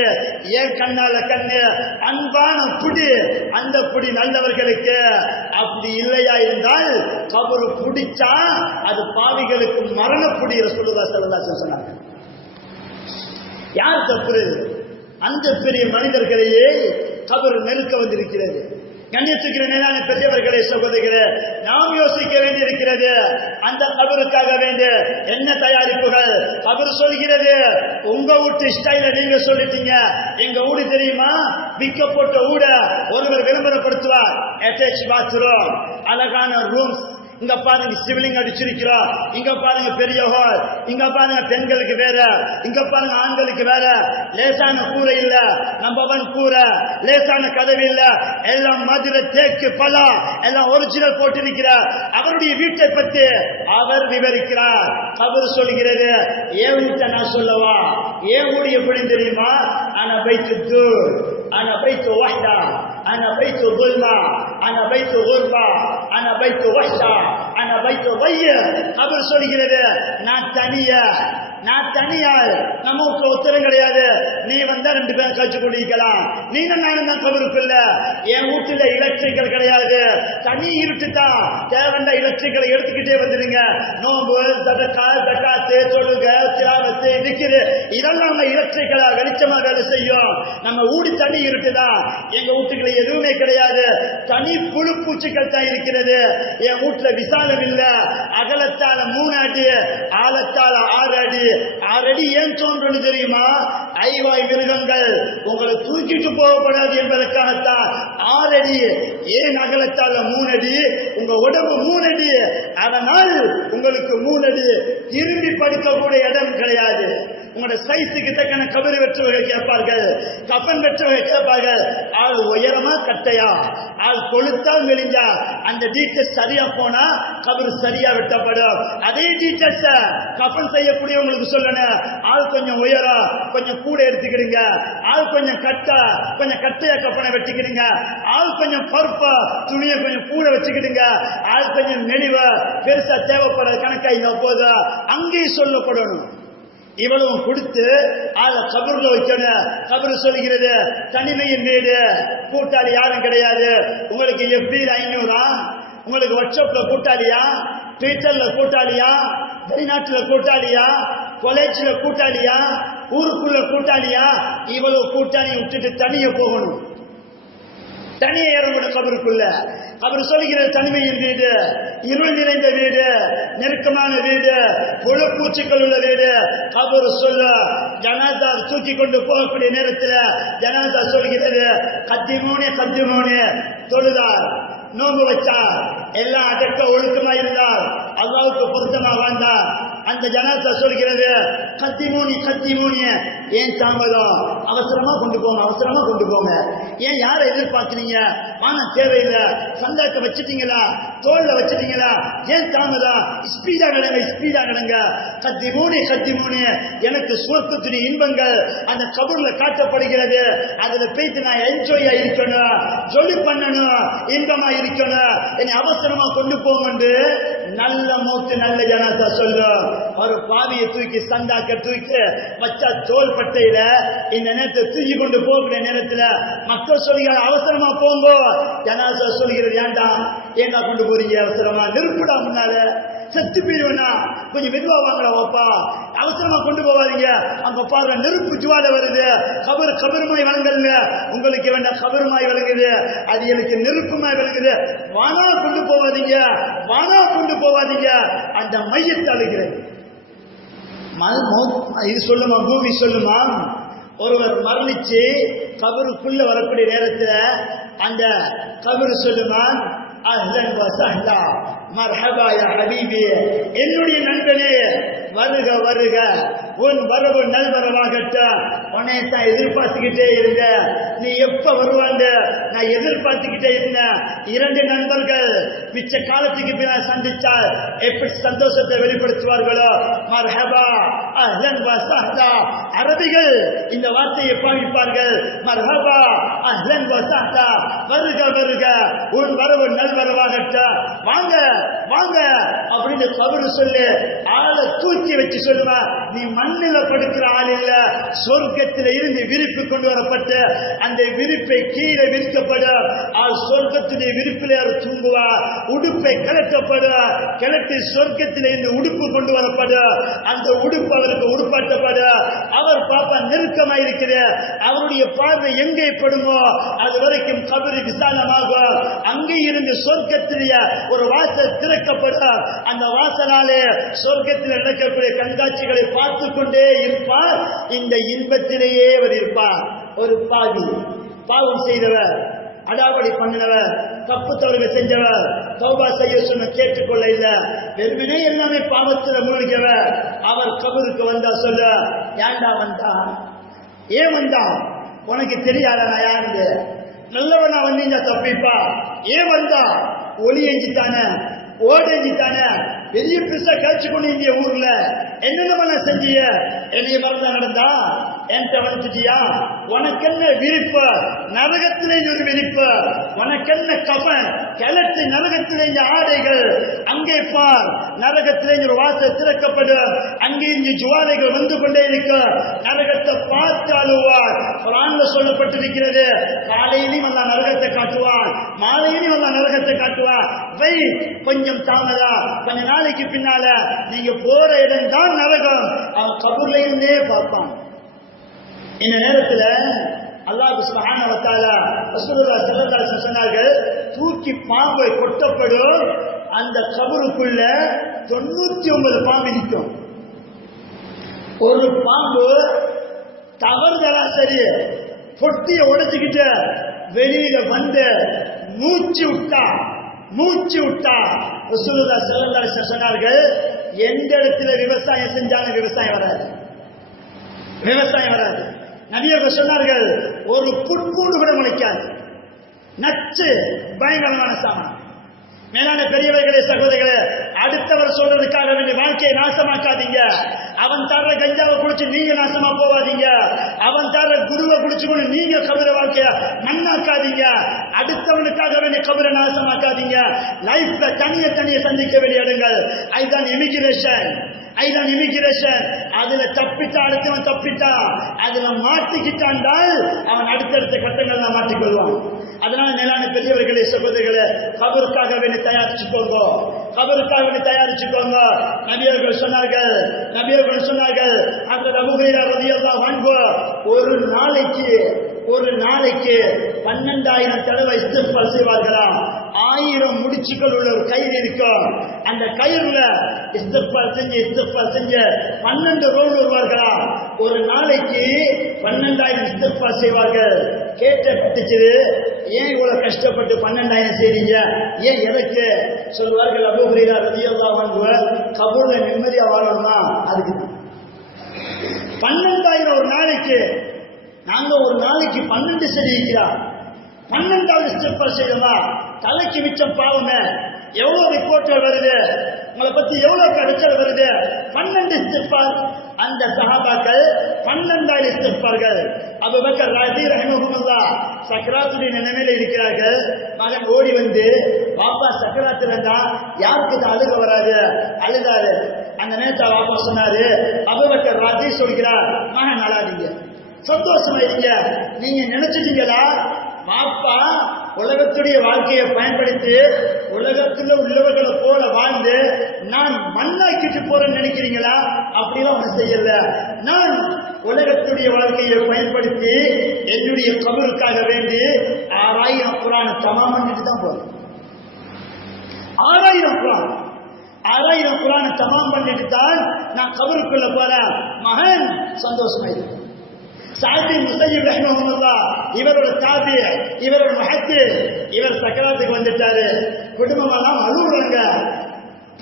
ஏன் கண்ணால கண்ணு, அன்பான புடி, அந்த புடி நல்லவர்களுக்கு. அப்படி இல்லையா இருந்தால் கபரு பிடிச்சா அது பாவிகளுக்கு மரண புடி. ரசூலுல்லாஹி ஸல்லல்லாஹு அலைஹி வஸல்லம் சொன்னாங்க. யார் தப்பு? அந்த பெரிய மனிதர்களையே கபர் நெருக்க வந்திருக்கிறது. கண்ணியத்துக்கிற மேலான பெரியவர்களே, சகோதரர்களே, நாம் யோசிக்க வேண்டியிருக்கிறது, அந்த கபருக்காக வேண்டிய என்ன தயாரிப்புகள். கபர் சொல்கிறது, உங்க வீட்டு ஸ்டைல நீங்க சொல்லிட்டீங்க, எங்க வீடு தெரியுமா, விற்க போட்ட வீட ஒருவர் விளம்பரப்படுத்துவார், அட்டாச் பாத்ரூம், அழகான ரூம்ஸ், இங்க பாருங்க சிவிலிங் அடிச்சிருக்கிறோம், இங்க பாருங்க பெரிய ஹால், இங்க பாருங்க பெண்களுக்கு வேற, இங்க பாருங்க ஆண்களுக்கு வேற, லேசான கூரை இல்ல, நம்பர் 1 கூரை, லேசான கதவு இல்ல, எல்லாம் மதுரை தேக்கு பலா, எல்லாம் ஒரிஜினல் போட்டிருக்கிறார். அவருடைய வீட்டை பற்றி அவர் விவரிக்கிறார். கபர் சொல்கிறது, ஏன் வீட்டை நான் சொல்லவா, ஏன் வீடு எப்படி தெரியுமா, ஆனா பைத்து தூர், ஆனா பைத்து வஹ்தா, أنا بيت ظلمة، أنا بيت غربة، أنا بيت وحشة، أنا بيت ضيق. قبر சொல்கிறது, நான் தனியாள், நம்ம வீட்டுல ஒத்தரம் கிடையாது, நீ வந்தா 2 பேரும் கழிச்சு குடிக்கலாம், நீங்க நானும் தான் கபருக்குள்ள. என் வீட்டுல எலக்ட்ரிக்கல் கிடையாது, தனி இருட்டுதான், தேவண்ட எலக்ட்ரிக்கலை எடுத்துக்கிட்டே வந்துடுங்க. நோம்பு, ஜகாத்து, தொழுக, தியாகத்து இருக்குது, இதெல்லாம் எலக்ட்ரிக்கலா வெளிச்சமா வேலை செய்யும். நம்ம வீடு தனி இருட்டுதான், எங்க வீட்டுக்குள்ள எதுவுமே கிடையாது, தனி புழு பூச்சிகள் தான் இருக்கிறது. என் வீட்டுல விசாலம் இல்ல, அகலத்தால 3 அடி, ஆழத்தால 6 அடி. 6 அடி ஏன் தோன்றது தெரியுமா, ஐவாய் மிருகங்கள் உங்களை தூக்கிட்டு போகப்படாது என்பதற்காகத்தான் 6 அடி. ஏன் அகலத்தால 3 அடி, உங்க உடம்பு 3 அடி, அதனால் உங்களுக்கு 3 அடி. திரும்பி படுக்கக்கூடிய இடம் கிடையாது. உங்களோட சைஸுக்கு தக்கன கபரு வெற்றவர்கள் கேட்பார்கள், கபன் வெற்றவர்கள் கேட்பார்கள், ஆள் உயரமா கட்டையா, ஆள் கொளுத்தால் மெலிஞ்சா, அந்த டீட்டெயில்ஸ் சரியா போனா கபரு சரியா வெட்டப்படும். அதே டீட்டெயில்ஸ் கபன் செய்யக்கூடியவங்களுக்கு சொல்லணும், ஆள் கொஞ்சம் உயரம், கொஞ்சம் கூட எடுத்துக்கிடுங்க, ஆள் கொஞ்சம் கட்டையா கப்பனை வெட்டிக்கிடுங்க, ஆள் கொஞ்சம் பருப்பா துணியை கொஞ்சம் கூட வச்சுக்கிடுங்க, ஆள் கொஞ்சம் மெலிவா பெருசா தேவைப்படுற கணக்காய் போதும், அங்கேயும் சொல்லப்படணும். இவ்வளவு கொடுத்து ஆள கபர்ல வைக்கணும். கபர் சொல்கிறது, தனிமையின் வீடு, கூட்டாளி யாரும் கிடையாது. உங்களுக்கு FB 500, உங்களுக்கு வாட்ஸ்அப்ல கூட்டாளியா, ட்விட்டர்ல கூட்டாளியா, வெளிநாட்டுல கூட்டாளியா, காலேஜ்ல கூட்டாளியா, ஊருக்குள்ள கூட்டாளியா? இவ்வளவு கூட்டாளி விட்டுட்டு தனியே போகணும், தனியே ஏறணும் கபருக்குள்ள. அவர் சொல்லுகிற தனிமையின் வீடு, இருள் நிறைந்த வீடு, நெருக்கமான வீடு, புழு பூச்சிகள் உள்ள வீடு. கபர் சொல்ல ஜனாதா தூக்கி கொண்டு போகக்கூடிய நேரத்தில் ஜனாதா சொல்கிறது, கத்திமோனே கத்திமோனே, தொழுதார், நோம்பு வச்சார், எல்லாம் அடக்க ஒழுக்கமா இருந்தார், அல்லாஹ்வுக்கு பொருத்தமா வாழ்ந்தார். அந்த ஜனாதா சொல்கிறது, கத்திமோனி கத்திமோனி, ஏன் தாமதம்? அவசரமா கொண்டு போங்க, அவசரமா கொண்டு போங்க. ஏன் யாரை எதிர்பார்க்கிறீங்க? வானம் தேவையில்லை, சந்தாக்க வச்சுட்டீங்களா, தோல்ல வச்சுட்டீங்களா, ஏன் தாமதம்? Speedo கிடங்க, speedo கிடங்க. கத்திமோனி கத்திமோனி, எனக்கு சுவர்க்கத்துடைய இன்பங்கள் அந்த கபூர்ல காட்டப்படுகிறது, அதுல போயிட்டு நான் என்ஜாயா இருக்கணும், ஜொலி பண்ணணும், இன்பமா இருக்கணும், என்னை அவசரமா கொண்டு போங்க. நல்ல மூத்து நல்ல ஜனாதா சொல்லும். ஒரு பாவியை தூக்கி சந்தாக்க தூக்கி வச்சா தோல் பட்டையில இந்த நேரத்தை தூக்கி கொண்டு போகிற நேரத்தில் மக்கள் சொல்லுகிற அவசரமா போங்க. ஜனாதா சொல்கிறது, ஏண்டா ஏண்டா கொண்டு போறீங்க அவசரமா? நெருப்புடா, முன்னால செத்து போயிருவேனா, கொஞ்சம் மெதுவா வாங்கலாம்ப்பா, அவசரமா கொண்டு போவாதீங்க. அங்க பாருங்க நெருப்பு ஜுவாலை வருது, கபருமாய் வழங்கல, உங்களுக்கு வேண்டாம் கபருமாய் வழங்குது, அது எனக்கு நெருப்புமாய் வழங்குது, வானா கொண்டு போவாதீங்க, வானா கொண்டு போவாதீங்க. அந்த மையத்தை அழுகிறது. இது சொல்லுமா, பூமி சொல்லுமா? ஒருவர் மரணிச்சு கபருக்குள்ள வரக்கூடிய நேரத்தில் அந்த கபரு சொல்லுமா, அஹ்லன் வ சஹ்லா மர்ஹபா யா ஹபீபி, என்னுடைய நண்பனே வருக வருக, உன் வரவு நல்வரவாகட்டும், உன்னை தான் எதிர்பார்த்துக்கிட்டே இருந்த, நீ எப்ப வருவாங்க நான் எதிர்பார்த்துக்கிட்டே இருந்தேன். இரண்டு நண்பர்கள் மிச்ச காலத்துக்கு பின்னால் சந்திச்சால் எப்படி சந்தோஷத்தை வெளிப்படுத்துவார்களோ, மர்ஹபா அஹ்லன் வ சஹ்லா, அரபிகள் இந்த வார்த்தையை பாவிப்பார்கள், மர்ஹபா அஹ்லன் வ சஹ்லா, வருக வருக, உன் வரவு நல்வரவாகட்டும், வாங்க வாங்க அப்படின்னு கபரு சொல்லு. ஆளை தூக்கி வச்சு சொல்லுவா, நீ மண்ணில படுக்கிற ஆள் இல்ல, சொர்க்கத்தில் இருந்து விரிப்பு கொண்டு வரப்பட்டு அந்த விரிப்பை கீழே விரிக்கப்படும், சொர்க்கத்துடைய விரிப்பில் தூங்குவா, உடுப்பை கிளட்டப்படும், கிளட்டி சொர்க்கத்தில் இருந்து உடுப்பு கொண்டு வரப்படும், அந்த உடுப்பு அவருக்கு உடுப்பாட்டப்படும். அவர் பாப்பா நெருக்கமாக இருக்கிற, அவருடைய பார்வை எங்கே படுமோ அது வரைக்கும் கபரு விசாலமாகும். அங்கே இருந்து சொர்க்கத்திலேயே ஒரு வாசல் திறக்கப்படும், அந்த வாசலாலே சொர்க்கத்தில் நடக்கக்கூடிய கண்காட்சிகளை பார்த்து கொண்டே இருப்பார். இந்த இன்பத்திலேயே அவர் இருப்பார். ஒரு பாவி, பாவம் செய்தவர், அடாவடி பண்ணினவர், தப்பு தவறுகள் செஞ்சவர், தௌபா செய்ய சொன்ன கேட்டுக்கொள்ள இல்ல, வெறுமனே எல்லாமே பாவத்தில் மூழ்கியவர், அவர் கபருக்கு வந்தா சொல்ல, ஏண்டா வந்தா, ஏன் வந்தா, உனக்கு தெரியாத நான் யாரு, நல்லவனா வந்தீங்க தப்பிப்பா, ஏன் வந்தா, ஒளி எஞ்சித்தானே, ஓடஞ்சித்தானே, பெரிய பிசா கழிச்சு கொண்டு இந்திய ஊர்ல என்னென்ன செஞ்சிய, என்னைய மறந்தா நடந்தா, என்கிட்ட வந்துட்டியா, உனக்கென்ன விரிப்பு, நரகத்திலே ஒரு விரிப்பு, உனக்கென்ன கபன், கிளத்து நரகத்திலே ஆடைகள், அங்கே பார், நரகத்திலே ஒரு வாசல் திறக்கப்படும், அங்கே இங்கு ஜுவாலைகள் வந்து கொண்டே இருக்க, நரகத்தை பார்த்து அழுவார். குர்ஆன்ல சொல்லப்பட்டிருக்கிறது, காலையிலும் அல்லா நரகத்தை காட்டுவான், மாலையிலும் அல்லா நரகத்தை காட்டுவான். வை கொஞ்சம் தாமதா, கொஞ்ச நாளைக்கு பின்னால நீங்க போற இடம் தான் நரகம், அவன் கபூர்ல இருந்தே பார்ப்பான். இந்த நேரத்தில் அல்லாஹ் சுப்ஹானஹு வ தஆலா ரசூலுல்லாஹி ஸல்லல்லாஹு அலைஹி வஸல்லம் சொன்னார்கள், தூக்கி பாம்பை கொட்டப்படும், அந்த கபருக்குள்ள 99 பாம்பு நிற்கும். ஒரு பாம்பு தவறுதலா சரி பொட்டிய உடைச்சுக்கிட்டு வெளியில வந்து மூச்சு விட்டா ரசூலுல்லாஹி ஸல்லல்லாஹு அலைஹி வஸல்லம் சொன்னார்கள், எந்த இடத்துல விவசாயம் செஞ்சாலும் விவசாயம் வராது. நபியர்கள் சொன்னார்கள், ஒரு புட்பூண்டு கூட முளைக்காது, நச்சு பயங்கரமான சாமான். மேலான பெரியவர்களே, சகோதரிகளே, அடுத்தவர் சொல்றதுக்காக வேண்டிய வாழ்க்கையை நாசமாக்காதீங்க. அவன் தர்ற கஞ்சாவை குடிச்சு நீங்க நாசமா போவாதீங்க, அவன் தர்ற குருவை குடிச்சுக்கொண்டு நீங்க கபர வாழ்க்கைய மண்ணாக்காதீங்க, அடுத்தவனுக்காக வேண்டிய கபரை நாசமாக்காதீங்க. லைஃப்ல தனிய சந்திக்க வேண்டிய இடங்கள், அதுதான் இமிகிரேஷன். அதுல தப்பிட்டா, அடுத்தவன் தப்பிட்டா, அதுல மாட்டிக்கிட்டாண்டால் அவன் அடுத்தடுத்த கட்டங்கள் மாட்டிக்கொள்வான். அதனால மேலான பெரியவர்களே, சகோதரர்களே, கபருக்காக வேண்டி தயாரிச்சுக்கோங்க, கபருக்காக வேண்டி தயாரிச்சுக்கோங்க. நபியர்கள் சொன்னார்கள் ஹஜ்ரத் அபூ ஹுரைரா ரலியல்லாஹு அன்ஹு ஒரு நாளைக்கு 12,000 தடவை இஸ்திக்பார் செய்வார்களாம். 1000 முடிச்சுக்கள் உள்ள ஒரு கயிறு இருக்கும். அந்த கயிறுல இஸ்திக்பார் செஞ்சு 12 ரவுண்ட் வருவார்களாம். ஒரு நாளைக்கு 12,000 இஸ்திக்பார் செய்வார்கள். கேட்டுச்சு, ஏன் இவ்வளவு கஷ்டப்பட்டு 12,000 செய்றீங்க, ஏன் எதற்கு? சொல்வார்கள், அபூ ஹுரைரா ரலியல்லாஹு அன்ஹு கபூர்ல நிம்மதியா வாழணுமா, அதுக்கு 12,000 ஒரு நாளைக்கு. நாங்க ஒரு நாளைக்கு 12 செய்திருக்கிறோம். 12வது இஸ்திக்பார் செய்யணுமா? தலைக்கு மிச்சம் பாவமே. எவ்வளவு ரிப்போர்ட்கள் வருது, உங்களை பத்தி எவ்வளவு கடைச்சல் வருது. 12 இஸ்திக்பார். அந்த சஹாபாக்கள் 12,000 இஸ்திக்பார்கள். அபூபக்கர் ரஹிமஹுல்லாஹ் சக்கராத்துடைய நிலைமையில இருக்கிறார்கள். மகன் ஓடி வந்து, பாப்பா சக்கராத்துல இருந்தா யாருக்கு அழுக வராது, அழுதாரு. அந்த நேரத்தில் பாப்பா சொன்னாரு, அபூபக்கர் ராஜி சொல்கிறார், மகன் அழாதீங்க, சந்தோஷமா இருங்க. நீங்க நினைச்சிட்டீங்களா பாப்பா உலகத்துடைய வாழ்க்கையை பயன்படுத்தி உலகத்துல உள்ளவர்களை போல வாழ்ந்து நான் மண்ணாக்கிட்டு போறேன்னு நினைக்கிறீங்களா? அப்படிலாம் ஒண்ணு செய்யல. நான் உலகத்துடைய வாழ்க்கையை பயன்படுத்தி என்னுடைய கபருக்காக வேண்டி 6000 குர்ஆன் தமாம் பண்ணிட்டு தான் போறேன். 6000 குர்ஆன் தமாம் பண்ணிட்டு தான் நான் கபருக்குள்ள போறேன். மகன் சந்தோஷமா இருக்கு. சாதி முஸையிப் ரஹ்மஹுல்லாஹ் இவரோட தாபி, இவரோட முஹத்திஸ், இவர் சக்கராத்துக்கு வந்துட்டாரு. குடும்பமெல்லாம் அழுகுறாங்க,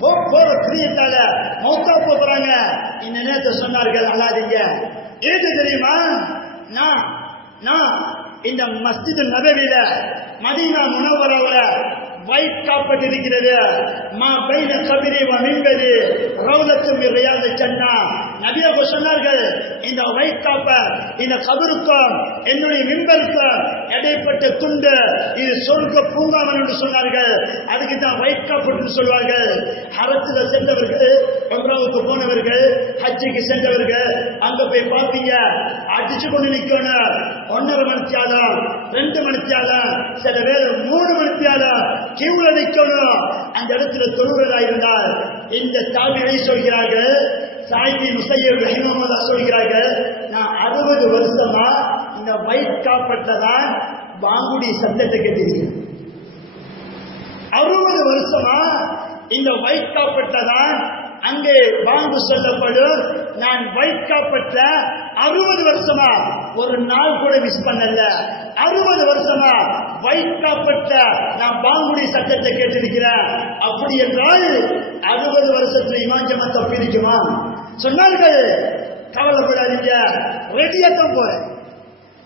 போற பிரியத்தால மௌத்தா போறாங்க. இந்த நேரத்தை சொன்னார்கள், அழாதீங்க. ஏது தெரியுமா? நான் இந்த மஸ்ஜித் நபவியில மதீனா முனவ்வராவுல வைட் காப்பட் இருக்கிறது. மா பைன கபிரி வ மின்பரி ரௌலத்து மின் ரியாதில் ஜன்னah. நபி அவர்கள் சொன்னார்கள், இந்த வைட் காப்பட் இந்த கபருக்கும் என்னுடைய மிம்பருக்கும் இடைப்பட்ட துண்டு இது சொர்க்க பூங்காவனம் என்று சொன்னார்கள். அதுக்கு தான் வைட் காப்பட் என்று சொல்வார்கள். ஹரத்துல சென்றவர்கள், உம்ராவுக்கு போனவர்கள், ஹஜ்ஜுக்கு சென்றவர்கள் அங்க போய் பார்ப்பீங்க, அடிச்சு கொண்டு நிக்கணும். 1.5 மணித்தியாலம், 2 மணித்தியாலம், சில பேர் 3 மணித்தியாலம் கியூல நிக்கணும். அந்த இடத்துல தொழுவதா இருந்தால் இந்த தாபியை சொல்கிறார்கள், சாயிபி முஸையிப் ரஹிமஹுல்லாஹ் சொல்கிறார்கள், நான் 60 வருஷமா இந்த வைட் காப்பட்ல தான் பாங்குடி சத்தத்தை கேட்டிருக்கிறேன். 60 வருஷமா இந்த வைட் காப்பட்ல தான் அங்கே பாங்கு சொல்லப்படும். நான் வைட் காப்பட்ல 60 வருஷமா ஒரு நாள் கூட மிஸ் பண்ணல. 60 வருஷமா வைட் காப்பட்ல நான் பாங்குடி சத்தத்தை கேட்டிருக்கிறேன். அப்படி என்றால் 60 வருஷத்துல இமாம் ஜமாத்தை பிரிக்குமா? சொன்னார்கள், கவலைப்படாதீங்க, ரெடியா தான் போறேன்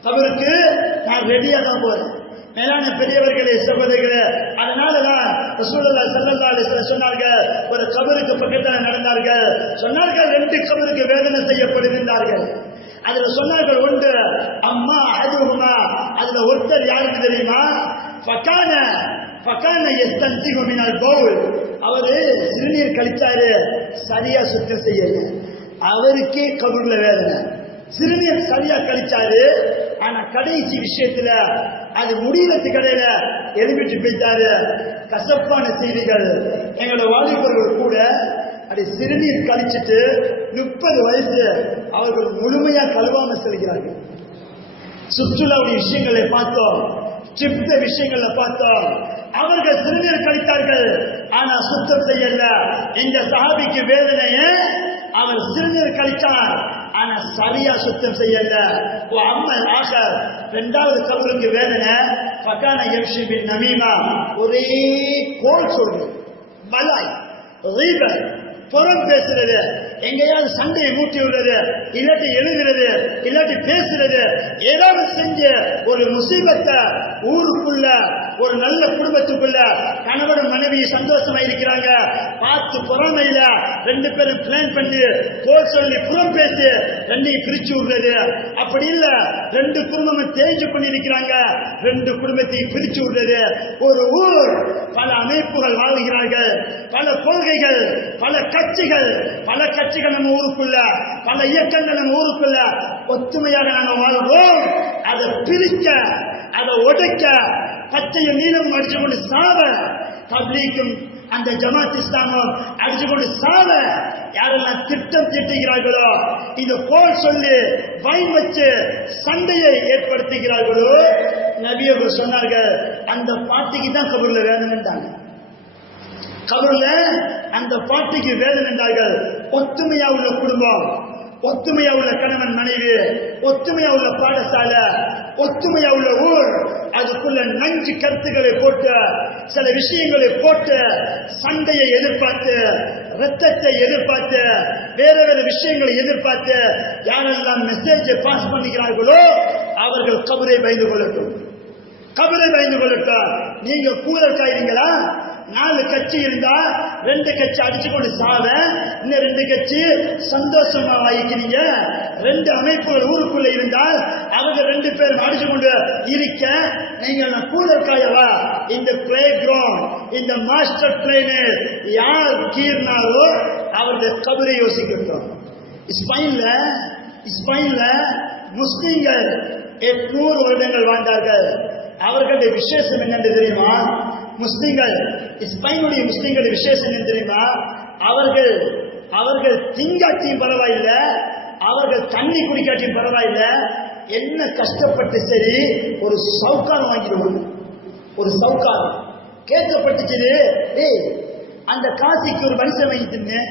கபருக்கு, நான் ரெடியா தான் போறேன். மேலான பெரியவர்களே, சகோதரர்களே, அதனாலதான் ரசூலுல்லாஹி ஸல்லல்லாஹு அலைஹி வஸல்லம் சொன்னார்கள், ஒரு கபருக்கு பக்கத்தில் நடந்தார்கள். சொன்னார்கள், 2 கபருக்கு வேதனை செய்யப்படுகின்றார்கள். அதுல சொன்னார்கள், ஒன்று அம்மா அதுமா, அதுல ஒருத்தர் யாருக்கு தெரியுமா? ஃபகான யஸ்தன்சிகு மினல் பவுல். அவரு சிறுநீர் கழிச்சாரு, சரியா சுத்தம் செய்யல, அவருக்கே கபர்ல வேதனை. சிறுநீர் சரியா கழிச்சாரு, ஆனா கடைசி விஷயத்துல அது முடியறதுக்கு கடையில எழுப்பிட்டு போயிட்டாரு. கசப்பான செய்திகள். எங்களோட வாலிபர்கள் கூட அப்படி சிறுநீர் கழிச்சிட்டு 30 வயசு அவர்கள் முழுமையா கழுவாம செல்கிறார்கள். சுற்றுலாவுடைய விஷயங்களை பார்த்தோம், சிப்த விஷயங்களை பார்த்தோம். அவர்கள் சிறுநீர் கழித்தார்கள், ஆனா சுத்தம் செய்யல. இந்த சஹாபிக்கு வேதனையே, அவர் சிறுநீர் கழித்தார், ஆனா சரியா சுத்தம் செய்யல. அம்மல் ஆகர், 2வது கபருக்கு வேதனை. ஃபகான யம்ஷி பின் நமீமா, ஒரே கோல் சொல்றது, பலாய், ரீபத், புறம் பேசுறது, எங்கேயாவது சண்டையை மூட்டி விடுறது, இல்லாட்டி எழுதுறது, இல்லாட்டி பேசுறது, ஏதாவது செஞ்சு ஒரு முசீபத்தை ஊருக்குள்ள, ஒரு நல்ல குடும்பத்துக்குள்ள கணவன் மனைவி சந்தோஷமா இருக்கிறாங்க, பார்த்து பொறாமையில 2 பேரும் பிளான் பண்ணி கோல் சொல்லி புறம் பேசி 2ஐயும் பிரிச்சு விடுறது. அப்படி இல்ல, 2 குடும்பமும் தேஞ்சு பண்ணிருக்கிறாங்க, 2 குடும்பத்தையும் பிரிச்சு விடுறது. ஒரு ஊர், பல அமைப்புகள் வாழ்கிறார்கள், பல கொள்கைகள், பல கட்சிகள் நம்ம ஊருக்குள்ள, பல இயக்கங்கள் நம்ம ஊருக்குள்ள ஒத்துமையாக நாங்கள் வாழ்வோம். அதை பிரிக்க, அதை உடைக்க பச்சையும் நீளமும் அடிச்சு கொண்டு சாவ, தப்லீக்கும் அந்த ஜமாத் இஸ்லாமும் அடிச்சு கொண்டு சாவ. யாரெல்லாம் திட்டம் தீட்டுகிறார்களோ, இந்த கோல் சொல்லி வைன் வச்சு சண்டையை ஏற்படுத்துகிறார்களோ, நபி அவர்கள் சொன்னார்கள் அந்த பாட்டிக்கு தான் கபூர்ல வேதனைன்றாங்க. கபூர்ல அந்த பாட்டிக்கு வேதனை என்றார்கள். ஒத்துமையா உள்ள குடும்பம், ஒத்துமையா உள்ள கணவன் மனைவி, ஒத்துமையா உள்ள பாடசாலை, ஒத்துமையா உள்ள ஊர், அதுக்குள்ள நஞ்சு கருத்துக்களை போட்டு சில விஷயங்களை போட்டு சண்டையை எதிர்பார்த்து, ரத்தத்தை எதிர்பார்த்து, வேற வேற விஷயங்களை எதிர்பார்த்து யாரெல்லாம் மெசேஜை பாஸ் பண்ணிக்கிறார்களோ அவர்கள் கபரை பயந்து கொள்ளட்டும், கபரை பயந்து கொள்ளட்டும். நீங்க கூறல் காய்றீங்களா? 4 கட்சி இருந்தா 2 கட்சி அடிச்சு கொண்டு சாவ, இன்னும் 2 கட்சி சந்தோஷமா வாங்கிக்கிறீங்க. 2 அமைப்புகள் ஊருக்குள்ள இருந்தால் அவங்க 2 பேரும் அடிச்சு கொண்டு இருக்க நீங்க கூதற்காயவா? இந்த பிளே கிரவுண்ட், இந்த மாஸ்டர் பிளேனு யார் கீர்னாரோ அவருடைய கபரை யோசிக்கட்டும். ஸ்பெயின்ல முஸ்லிம்கள் 800 வருடங்கள் வாழ்ந்தார்கள். அவர்களுடைய விசேஷம் என்னன்னு தெரியுமா? முஸ்லிம்கள், ஸ்பெயினுடைய முஸ்லிம்களுடைய விசேஷம் என்ன தெரியுமா? அவர்கள் திங்காட்டியும் பரவாயில்லை, அவர்கள் தண்ணி குடிக்காட்டியும் பரவாயில்லை, என்ன கஷ்டப்பட்டு சரி ஒரு சவுக்காரம் வாங்கிடுவாங்க. ஒரு சவுக்காரம் கேட்கப்பட்டுச்சு, அந்த காசிக்கு ஒரு மனுஷன் வாங்கி தின்னு,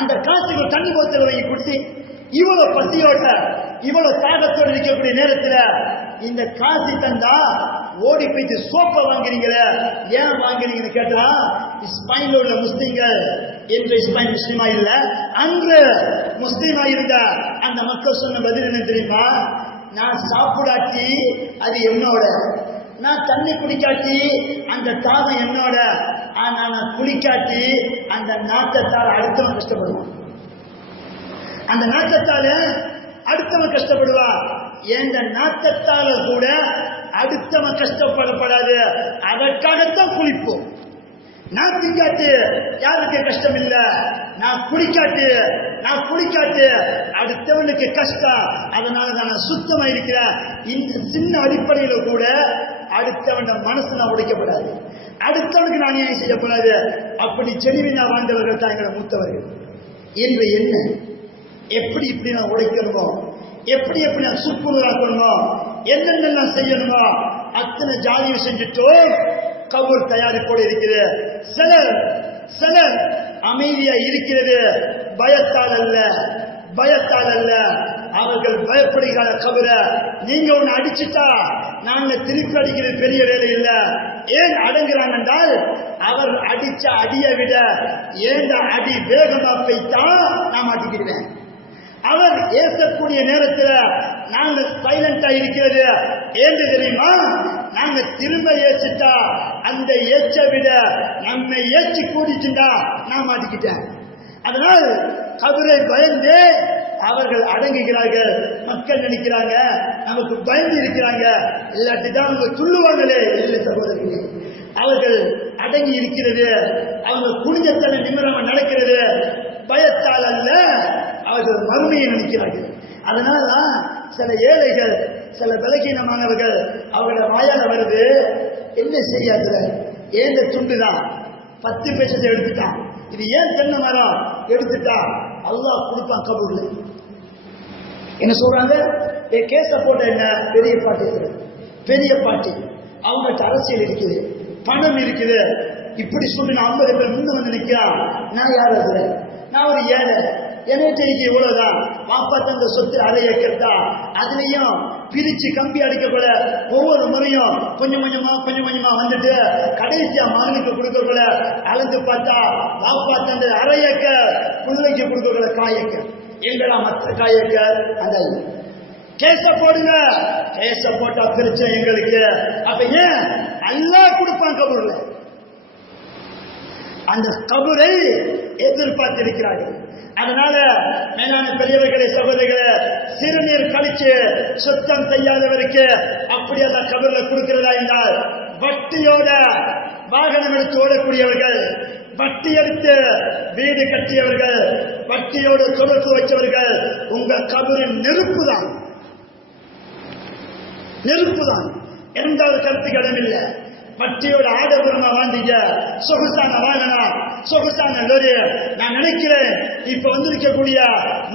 அந்த காசுக்கு ஒரு தண்ணி போத்தல் வாங்கி குடிச்சு, இவ்வளவு பசியோட இவ்வளவு தாகத்தோடு இருக்கக்கூடிய நேரத்தில் இந்த காசி தந்தா ஓடி போயிட்டு சோப்பை வாங்குறீங்களே, ஏன் வாங்குறீங்கன்னு கேட்டா, ஸ்பெயின்ல உள்ள முஸ்லிம்கள், என்று ஸ்பெயின் முஸ்லீமா இல்ல, அன்று முஸ்லீமா இருந்த அந்த மக்கள் சொன்ன பதில் என்ன தெரியுமா? நான் சாப்பிடாட்டி அது என்னோட, நான் தண்ணி குடிக்காட்டி அந்த தாகம் என்னோட, ஆனா நான் குளிக்காட்டி அந்த நாட்டத்தால் அடுத்தவன் கஷ்டப்படுவான், அந்த நாட்டத்தால அடுத்தவன் கஷ்டப்படுவா. எந்த நாட்டத்தால கூட அடுத்தவன் கஷ்டப்படப்படாது, அதற்காகத்தான் குளிப்போம். நான் திங்காட்டு யாருக்கு கஷ்டம் இல்ல, நான் குளிக்காட்டு அடுத்தவனுக்கு கஷ்டம், அதனால நான் சுத்தமா இருக்கிறேன். இந்த சின்ன அடிப்படையில கூட அடுத்தவன் மனசு நான் உடைக்கப்படாது, அடுத்தவனுக்கு நான் ஏன் செய்யப்படாது. அப்படி செழிவினா வாழ்ந்தவர்கள் தான் எங்களை மூத்தவர்கள். என்று என்ன எப்படி இப்படி நான் உடைக்கணுமோ, எப்படி நான் சுக்குநூறாக்கணுமோ, என்னென்னலாம் செய்யணுமோ அத்தனை ஜாதியை செஞ்சுட்டோம். கபூர் தயாரிப்போடு இருக்கிறது. சிலர் அமைதியா இருக்கிறது பயத்தால் அல்ல, அவர்கள் பயப்படுகிற கபர நீங்க ஒண்ணு அடிச்சுட்டா நாங்க திருப்பி அடிக்கிறது பெரிய வேலை இல்ல. ஏன் அடங்குறான் என்றால் அவர் அடிச்ச அடியை விட ஏந்த அடி வேகமா போய்த்தா நான் மாட்டிக்கிடுவேன். அவர் ஏசக்கூடிய நேரத்தில் நாங்க சைலண்டா இருக்கிறது ஏன் தெரியுமா? நாங்க திரும்ப ஏச்சிட்டா அந்த ஏச்ச விட நம்மை ஏச்சி கூடிச்சுட்டா நான் மாட்டிக்கிட்டேன். அதனால் கபரை பயந்து அவர்கள் அடங்குகிறார்கள். மக்கள் நினைக்கிறாங்க நமக்கு பயந்து இருக்கிறாங்க, இல்லாட்டிதான் அவங்க சொல்லுவாங்களே. இல்லை சகோதரர்களே, அவர்கள் அடங்கி இருக்கிறது, அவங்க குனிஞ்சத்தலை நிமிரமா நடக்கிறது பயத்தால் அல்ல, அவர்கள் மறுமையை நினைக்கிறார்கள். அதனால்தான் சில ஏழைகள், சில பலகீனமானவர்கள் அவங்களோட வாயால வருது, என்ன செய்யாத ஏந்த துண்டுதான் 10 பைசத்தை எடுத்துட்டான், இது ஏன் தென்னை மரம் எடுத்துட்டா அல்லாஹ் கொடுப்பான் கபூர்ல. என்ன சொல்றாங்க? கேச போட்ட என்ன பெரிய பாட்டி அவங்கள்ட்ட அரசியல் இருக்குது, பணம் இருக்குது, இப்படி சொல்லி நான் 50 பேர் முன்ன வந்து நிற்கிறான். நான் யார்? அதுல நான் ஒரு ஏழை, என்னைக்கு இவ்வளவுதான் வாப்பா தந்த சொத்து அரை ஏக்கர் தான். அதுலயும் பிரிச்சு கம்பி அடிக்கக்கூட ஒவ்வொரு முறையும் கொஞ்சம் கொஞ்சமா வந்துட்டு கடைசியா மகனுக்கு கொடுக்கக்கூட அளந்து பார்த்தா வாப்பா தந்த அரை ஏக்கர், பிள்ளைக்கு கொடுக்கக்கூட காயேக்கர், எங்கடா மற்ற காயேக்கர்? அந்த கேச போடுங்க, கேச போட்டா பிரச்சனை எங்களுக்கு. அப்ப ஏன் அல்லாஹ் கொடுப்பான் கபூர்ல? அந்த கபூரை எதிர்பார்த்திருக்கிறார்கள். அதனால மேலான பெரியவர்களே, சகோதரர்களே, சிறுநீர் கழிச்சு சுத்தம் செய்யாதவருக்கு அப்படி அந்த கபூர்ல கொடுக்கிறதா என்றால், வட்டியோட வாகனம் எடுத்து ஓடக்கூடியவர்கள், வட்டி எடுத்து வீடு கட்டியவர்கள், வட்டியோடு தொடர்பு வச்சவர்கள், உங்க கபூரின் நெருப்பு தான். இரண்டாவது கருத்துக்கு இடமில்லை. பட்டியோட ஆடபுரமா வாழ்ந்தீங்க, சொகுசான வாகனம், சொகுசான லொரி. நான் நினைக்கிறேன் இப்ப வந்திருக்கக்கூடிய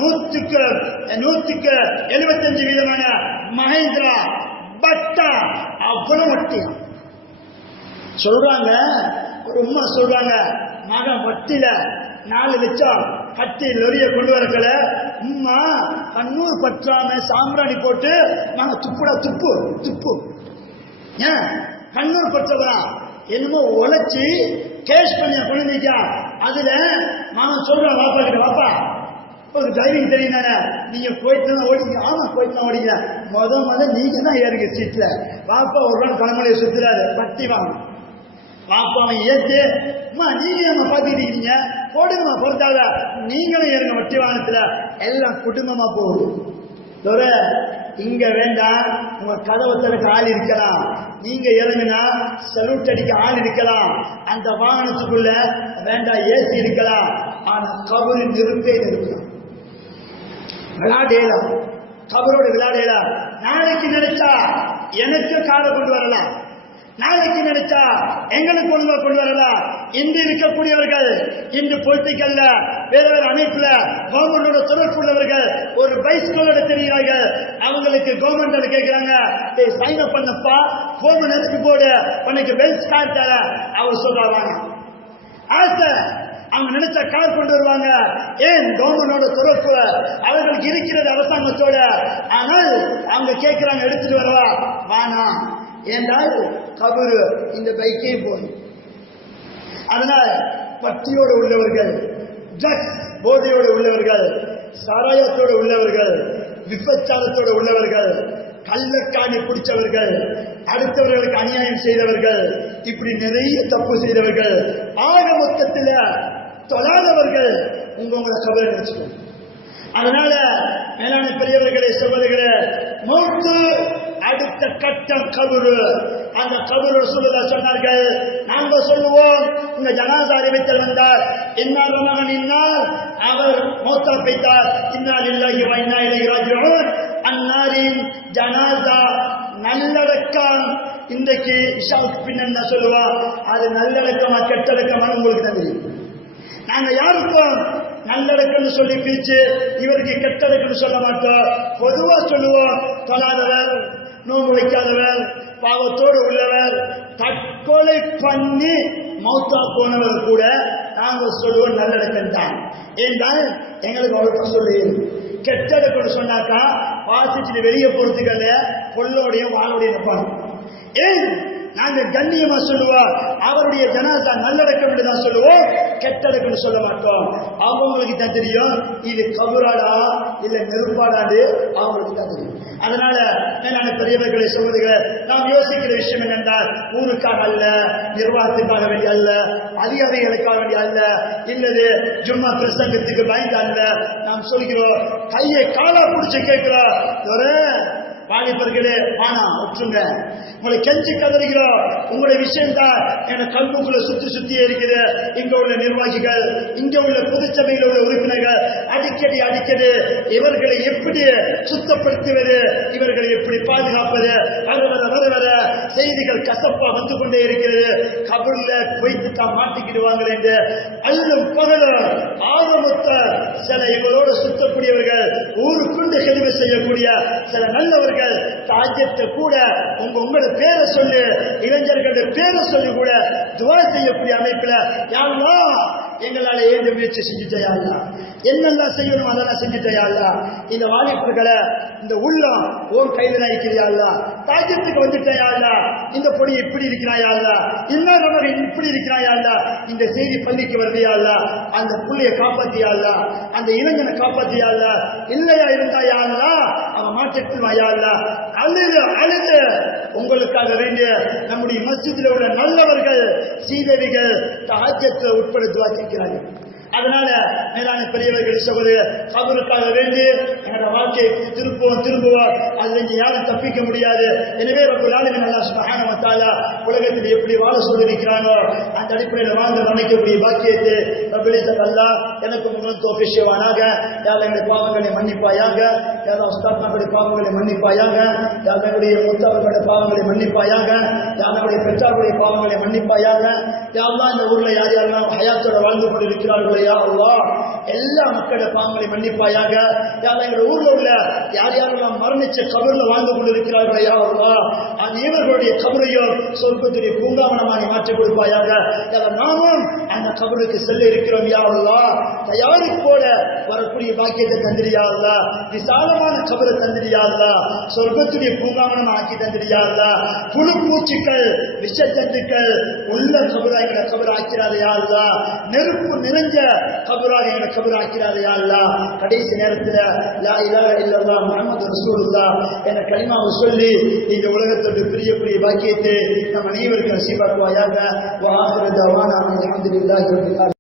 100% மஹேந்திரா பட்டா அவ்வளவு வட்டியம் சொல்றாங்க. ஒரு உம்மா சொல்றாங்க, மகன் வட்டியில 4 லட்சம் கட்டி லொரிய கொண்டு வரக்கல, உம்மா கண்ணூர் பற்றாம சாம்பிராணி போட்டு நாங்க துப்புடா துப்பு துப்பு. ஏன் கண்ணூர் பற்றவரா என்னமோ உழைச்சி கேஷ் பண்ணிய குழந்தைக்க. அதுல நான் சொல்றேன் வாப்பா கிட்ட, வாப்பா ஒரு டிரைவிங் தெரியும் தானே, நீங்க போயிட்டு தான் ஓடிங்க. ஆமா போயிட்டு தான் ஓடிங்க. முத நீங்க தான் ஏறுங்க சீட்ல. வாப்பா ஒரு நாள் பழமொழியை சுத்துறாரு, பட்டி வாங்க. வாப்பா அவன் ஏத்து, நீங்க நம்ம பாத்துக்கிட்டு இருக்கீங்க, போடுங்கம்மா பொறுத்தாத, நீங்களும் ஏறுங்க வட்டி வாகனத்துல. எல்லாம் குடும்பமா போகுது. இங்க வேண்டாம், உங்க கதவு திறக்க ஆள் இருக்கலாம், நீங்க இறங்குனா சல்யூட் அடிக்க ஆள் இருக்கலாம், அந்த வாகனத்துக்குள்ள வேண்டாம் ஏசி இருக்கலாம், ஆனா கபரு நிறுத்தே இருக்கலாம். விளையாடலாம், கபரோட விளையாடலாம். நாளைக்கு நினைச்சா எனக்கு காலை கொண்டு வரலாம், நாளைக்கு நினைச்சா எங்களுக்கு கொண்டு வரலாம். இன்று இருக்கக்கூடியவர்கள், இன்று பொலிட்டிக்கல்ல வேற வேற அமைப்புல கவர்மெண்டோட தொடர்பு உள்ளவர்கள் ஒரு பைஸ்கோலோட தெரிகிறார்கள். அவங்களுக்கு கவர்மெண்ட் கேட்கிறாங்க, சைன் அப் பண்ணப்பா, போன் நெருக்கி போடு, உனக்கு பெல்ஸ் கார் தர. அவர் சொல்றாங்க ஆசை, அவங்க நினைச்ச கார் கொண்டு வருவாங்க. ஏன் கவர்மெண்டோட தொடர்பு அவர்களுக்கு இருக்கிறது அரசாங்கத்தோட. ஆனால் அவங்க கேட்கிறாங்க, எடுத்துட்டு வரவா வானா, ஏனால் கபரு இந்த பைக்கே போய். அதனால பட்டியோடு உள்ளவர்கள், ட்ரக்ஸ் போதையோடு உள்ளவர்கள், சாராயத்தோடு உள்ளவர்கள், விபச்சாரத்தோடு உள்ளவர்கள், கள்ளக்காணி பிடிச்சவர்கள், அடுத்தவர்களுக்கு அநியாயம் செய்தவர்கள், இப்படி நிறைய தப்பு செய்தவர்கள், ஆக மொத்தத்தில் தொழாதவர்கள் உங்களை கபரை நினைச்சுக்கணும். அதனால மேலான பெரியவர்களே சகோதரர்களே, மௌத்து அடுத்த கட்டம் கபரு. அந்த கபரு ரசூலுல்லாஹ் சொன்னார்கள், நாங்க சொல்லுவோம் இந்த ஜனாசா அறிவித்தல் வந்தார், இன்னார் மகன் இன்னார் அவர் மௌத்தா பெய்தார், இன்னா லில்லாஹி வ இன்னா இலைஹி ராஜிஊன். அன்னாரின் ஜனாசா நல்லடக்கம். இன்றைக்கு இஷாவுக்கு பின்ன சொல்லுவா, அது நல்லடக்கமா கெட்டடக்கமான உங்களுக்கு தான் தெரியும். நாங்க யாருக்கும் நல்லடக்கம்னு சொல்லி பிரிச்சு இவருக்கு கெட்டடக்கம்னு சொல்ல மாட்டோம். பொதுவா சொல்லுவோம், தொழாதவர், நோன்பு வைக்காதவர், பாவத்தோடு உள்ளவர், தற்கொலை பண்ணி மௌத்தா போனவர் கூட நாங்கள் சொல்லுவோம் நல்லடக்கம் தான். ஏன்னால் எங்களுக்கு அவ்வளவு சொல்லி கெட்டடக்கம்னு சொன்னாக்கா வாசிச்சுட்டு வெளியே போறதுக்கல்ல, கொள்ளோடைய வாழோடைய நிற்பாங்க. ஏன் நாங்க கண்ணியமா சொல்லுவோம், அவருடைய ஜனாசா நல்லடக்கம் என்று தான் சொல்லுவோம், கெட்டடக்கம் சொல்ல மாட்டோம். அவங்களுக்கு தான் தெரியும் இது கபராடா இல்ல நெருப்பாடாது, அவங்களுக்கு தான் தெரியும். அதனால மேலான பெரியவர்களை சொல்வதுகளை நாம் யோசிக்கிற விஷயம் என்னென்றால், ஊருக்காக அல்ல, நிர்வாகத்துக்காக வேண்டிய அல்ல, அதிகாரிகளுக்காக வேண்டிய அல்ல, இல்லது ஜும்மா பிரசங்கத்துக்கு பயந்து அல்ல. நாம் சொல்கிறோம், கையை காலா பிடிச்சு கேட்கிறோம், வாலிபர்களே வானா ஒற்றுங்க, உங்களை கெஞ்சி கதறுகிறோம். உங்களுடைய விஷயம் தான் என கல்புக்குள்ள சுத்தியே இருக்குது. இங்க உள்ள நிர்வாகிகள், இங்க உள்ள பொதுச்சபையில் உள்ள உறுப்பினர்கள் அடிக்கடி இவர்களை எப்படி சுத்தப்படுத்துவது, இவர்களை எப்படி பாதுகாப்பது, வர வர செய்திகள் கசப்பா வந்து கொண்டே இருக்கிறது. கபூர்ல போய்த்து தான் மாட்டிக்கிடுவாங்க என்று அல்லும் பகலும் ஆரம்பத்த சில இவரோடு சுத்தக்கூடியவர்கள், ஊருக்குண்டு கெளிவை செய்யக்கூடிய சில நல்லவர்கள் தாஜத்தை கூட உங்களோட பேரை சொல்லி, இளைஞர்களுடைய பேரை சொல்லி கூட துவா செய்யக்கூடிய அமைப்புல யா அல்லாஹ் எங்களால ஏந்த முயற்சி செஞ்சுட்டயா அல்லா, என்னெல்லாம் செய்யணும் அதெல்லாம் செஞ்சுட்டயா அல்லா. இந்த வாலிபர்களை இந்த உள்ளம் ஓர் கையில இருக்கிறியா அல்லா, தாஜத்துக்கு வந்துட்டயா அல்லா, இந்த பொடி இப்படி இருக்கிறாயா அல்லா, இன்னொரு இப்படி இருக்கிறாயா அல்லா, இந்த செய்தி பள்ளிக்கு வருதியா அல்லா, அந்த புள்ளைய காப்பாத்தியா அல்லா, அந்த இளைஞனை காப்பாத்தியா அல்லா, இல்லையா இருந்தாயா அல்லா அவன் மாற்றிட்டுவாயா அல்லா. அழுது உங்களுக்காக வேண்டிய நம்முடைய மஸ்ஜிதில் உள்ள நல்லவர்கள் சீதவிகள் தாஜத்தை உட்படுத்துவா கேட்கிறார்கள். அதனால மேலான பெரியவர்கள் சொல்வது கபருக்காக வேண்டி எங்களோட வாழ்க்கையை திரும்புவோம் அதுல யாரும் தப்பிக்க முடியாது. எனவே ரப்பல் ஆலமீன் அல்லாஹ் சுப்ஹானஹு வ தஆலா உலகத்தில் எப்படி வாழ சொல்லியிருக்கிறானோ அந்த அடிப்படையில் வாழ்ந்து நினைக்கக்கூடிய பாக்கியத்தை ரப்பல் இஸ்ஸத் அல்லாஹ் எனக்கு முதல் தௌஃபீக் செய்வானாக. யா அல்லாஹ் எங்களுடைய பாவங்களை மன்னிப்பாயாக. யா அல்லாஹ் உஸ்தாத்மார்களுடைய பாவங்களை மன்னிப்பாயாக. யா அல்லாஹ் எங்களுடைய மூத்தவர்களுடைய பாவங்களை மன்னிப்பாயாக. யா அல்லாஹ் எங்களுடைய பெற்றார்களுடைய பாவங்களை மன்னிப்பாயாக. யா அல்லாஹ் இந்த ஊர்ல யார் யாரெல்லாம் ஹயாத்தோட வாழ்ந்து கொண்டிருக்கிறார்களோ யா அல்லாஹ் எல்லா மக்களுடைய பாவங்களை மன்னிப்பாயாக. யா அல்லாஹ் எங்களுடைய ஊர்ல உள்ள யார் யாரெல்லாம் மரணிச்ச கபர்ல வாழ்ந்து கொண்டிருக்கிறார்களோ யா அல்லாஹ் அனைவர்களுடைய கபரையும் சொர்க்கத்துடைய பூங்காவனமாக மாற்றிக் கொடுப்பாயாக. நாமும் அந்த கபருக்கு செல்ல இருக்கிறோம் யா அல்லாஹ். தயாரிப்போட வரக்கூடிய பாக்கியத்தை தந்திரியா அல்லாஹ். விசாலமான கபரை தந்திரியா அல்லாஹ். சொர்க்கத்துடைய பூங்காவனம் ஆக்கி தந்திரியா அல்லாஹ். புழு பூச்சிகள் விஷ ஜந்துக்கள் உள்ள கபராக எங்களை கபர் ஆக்கிறாதையா அல்லாஹ். நெருப்பு நிறைஞ்ச கபராக எங்களை கபர் ஆக்கிறாதையா அல்லாஹ். கடைசி நேரத்தில் லா இலாஹ இல்லல்லாஹ் முஹம்மது ரசூலுல்லாஹ் என்ற கலிமாவை சொல்லி இந்த உலகத்தோடு பிரியக்கூடிய பாக்கியத்தை நம் அனைவருக்கும் நசீபாக்குவாயாக. வ ஆகிரு தஅவானா அல்ஹம்துலில்லாஹி ரப்பில் ஆலமீன்.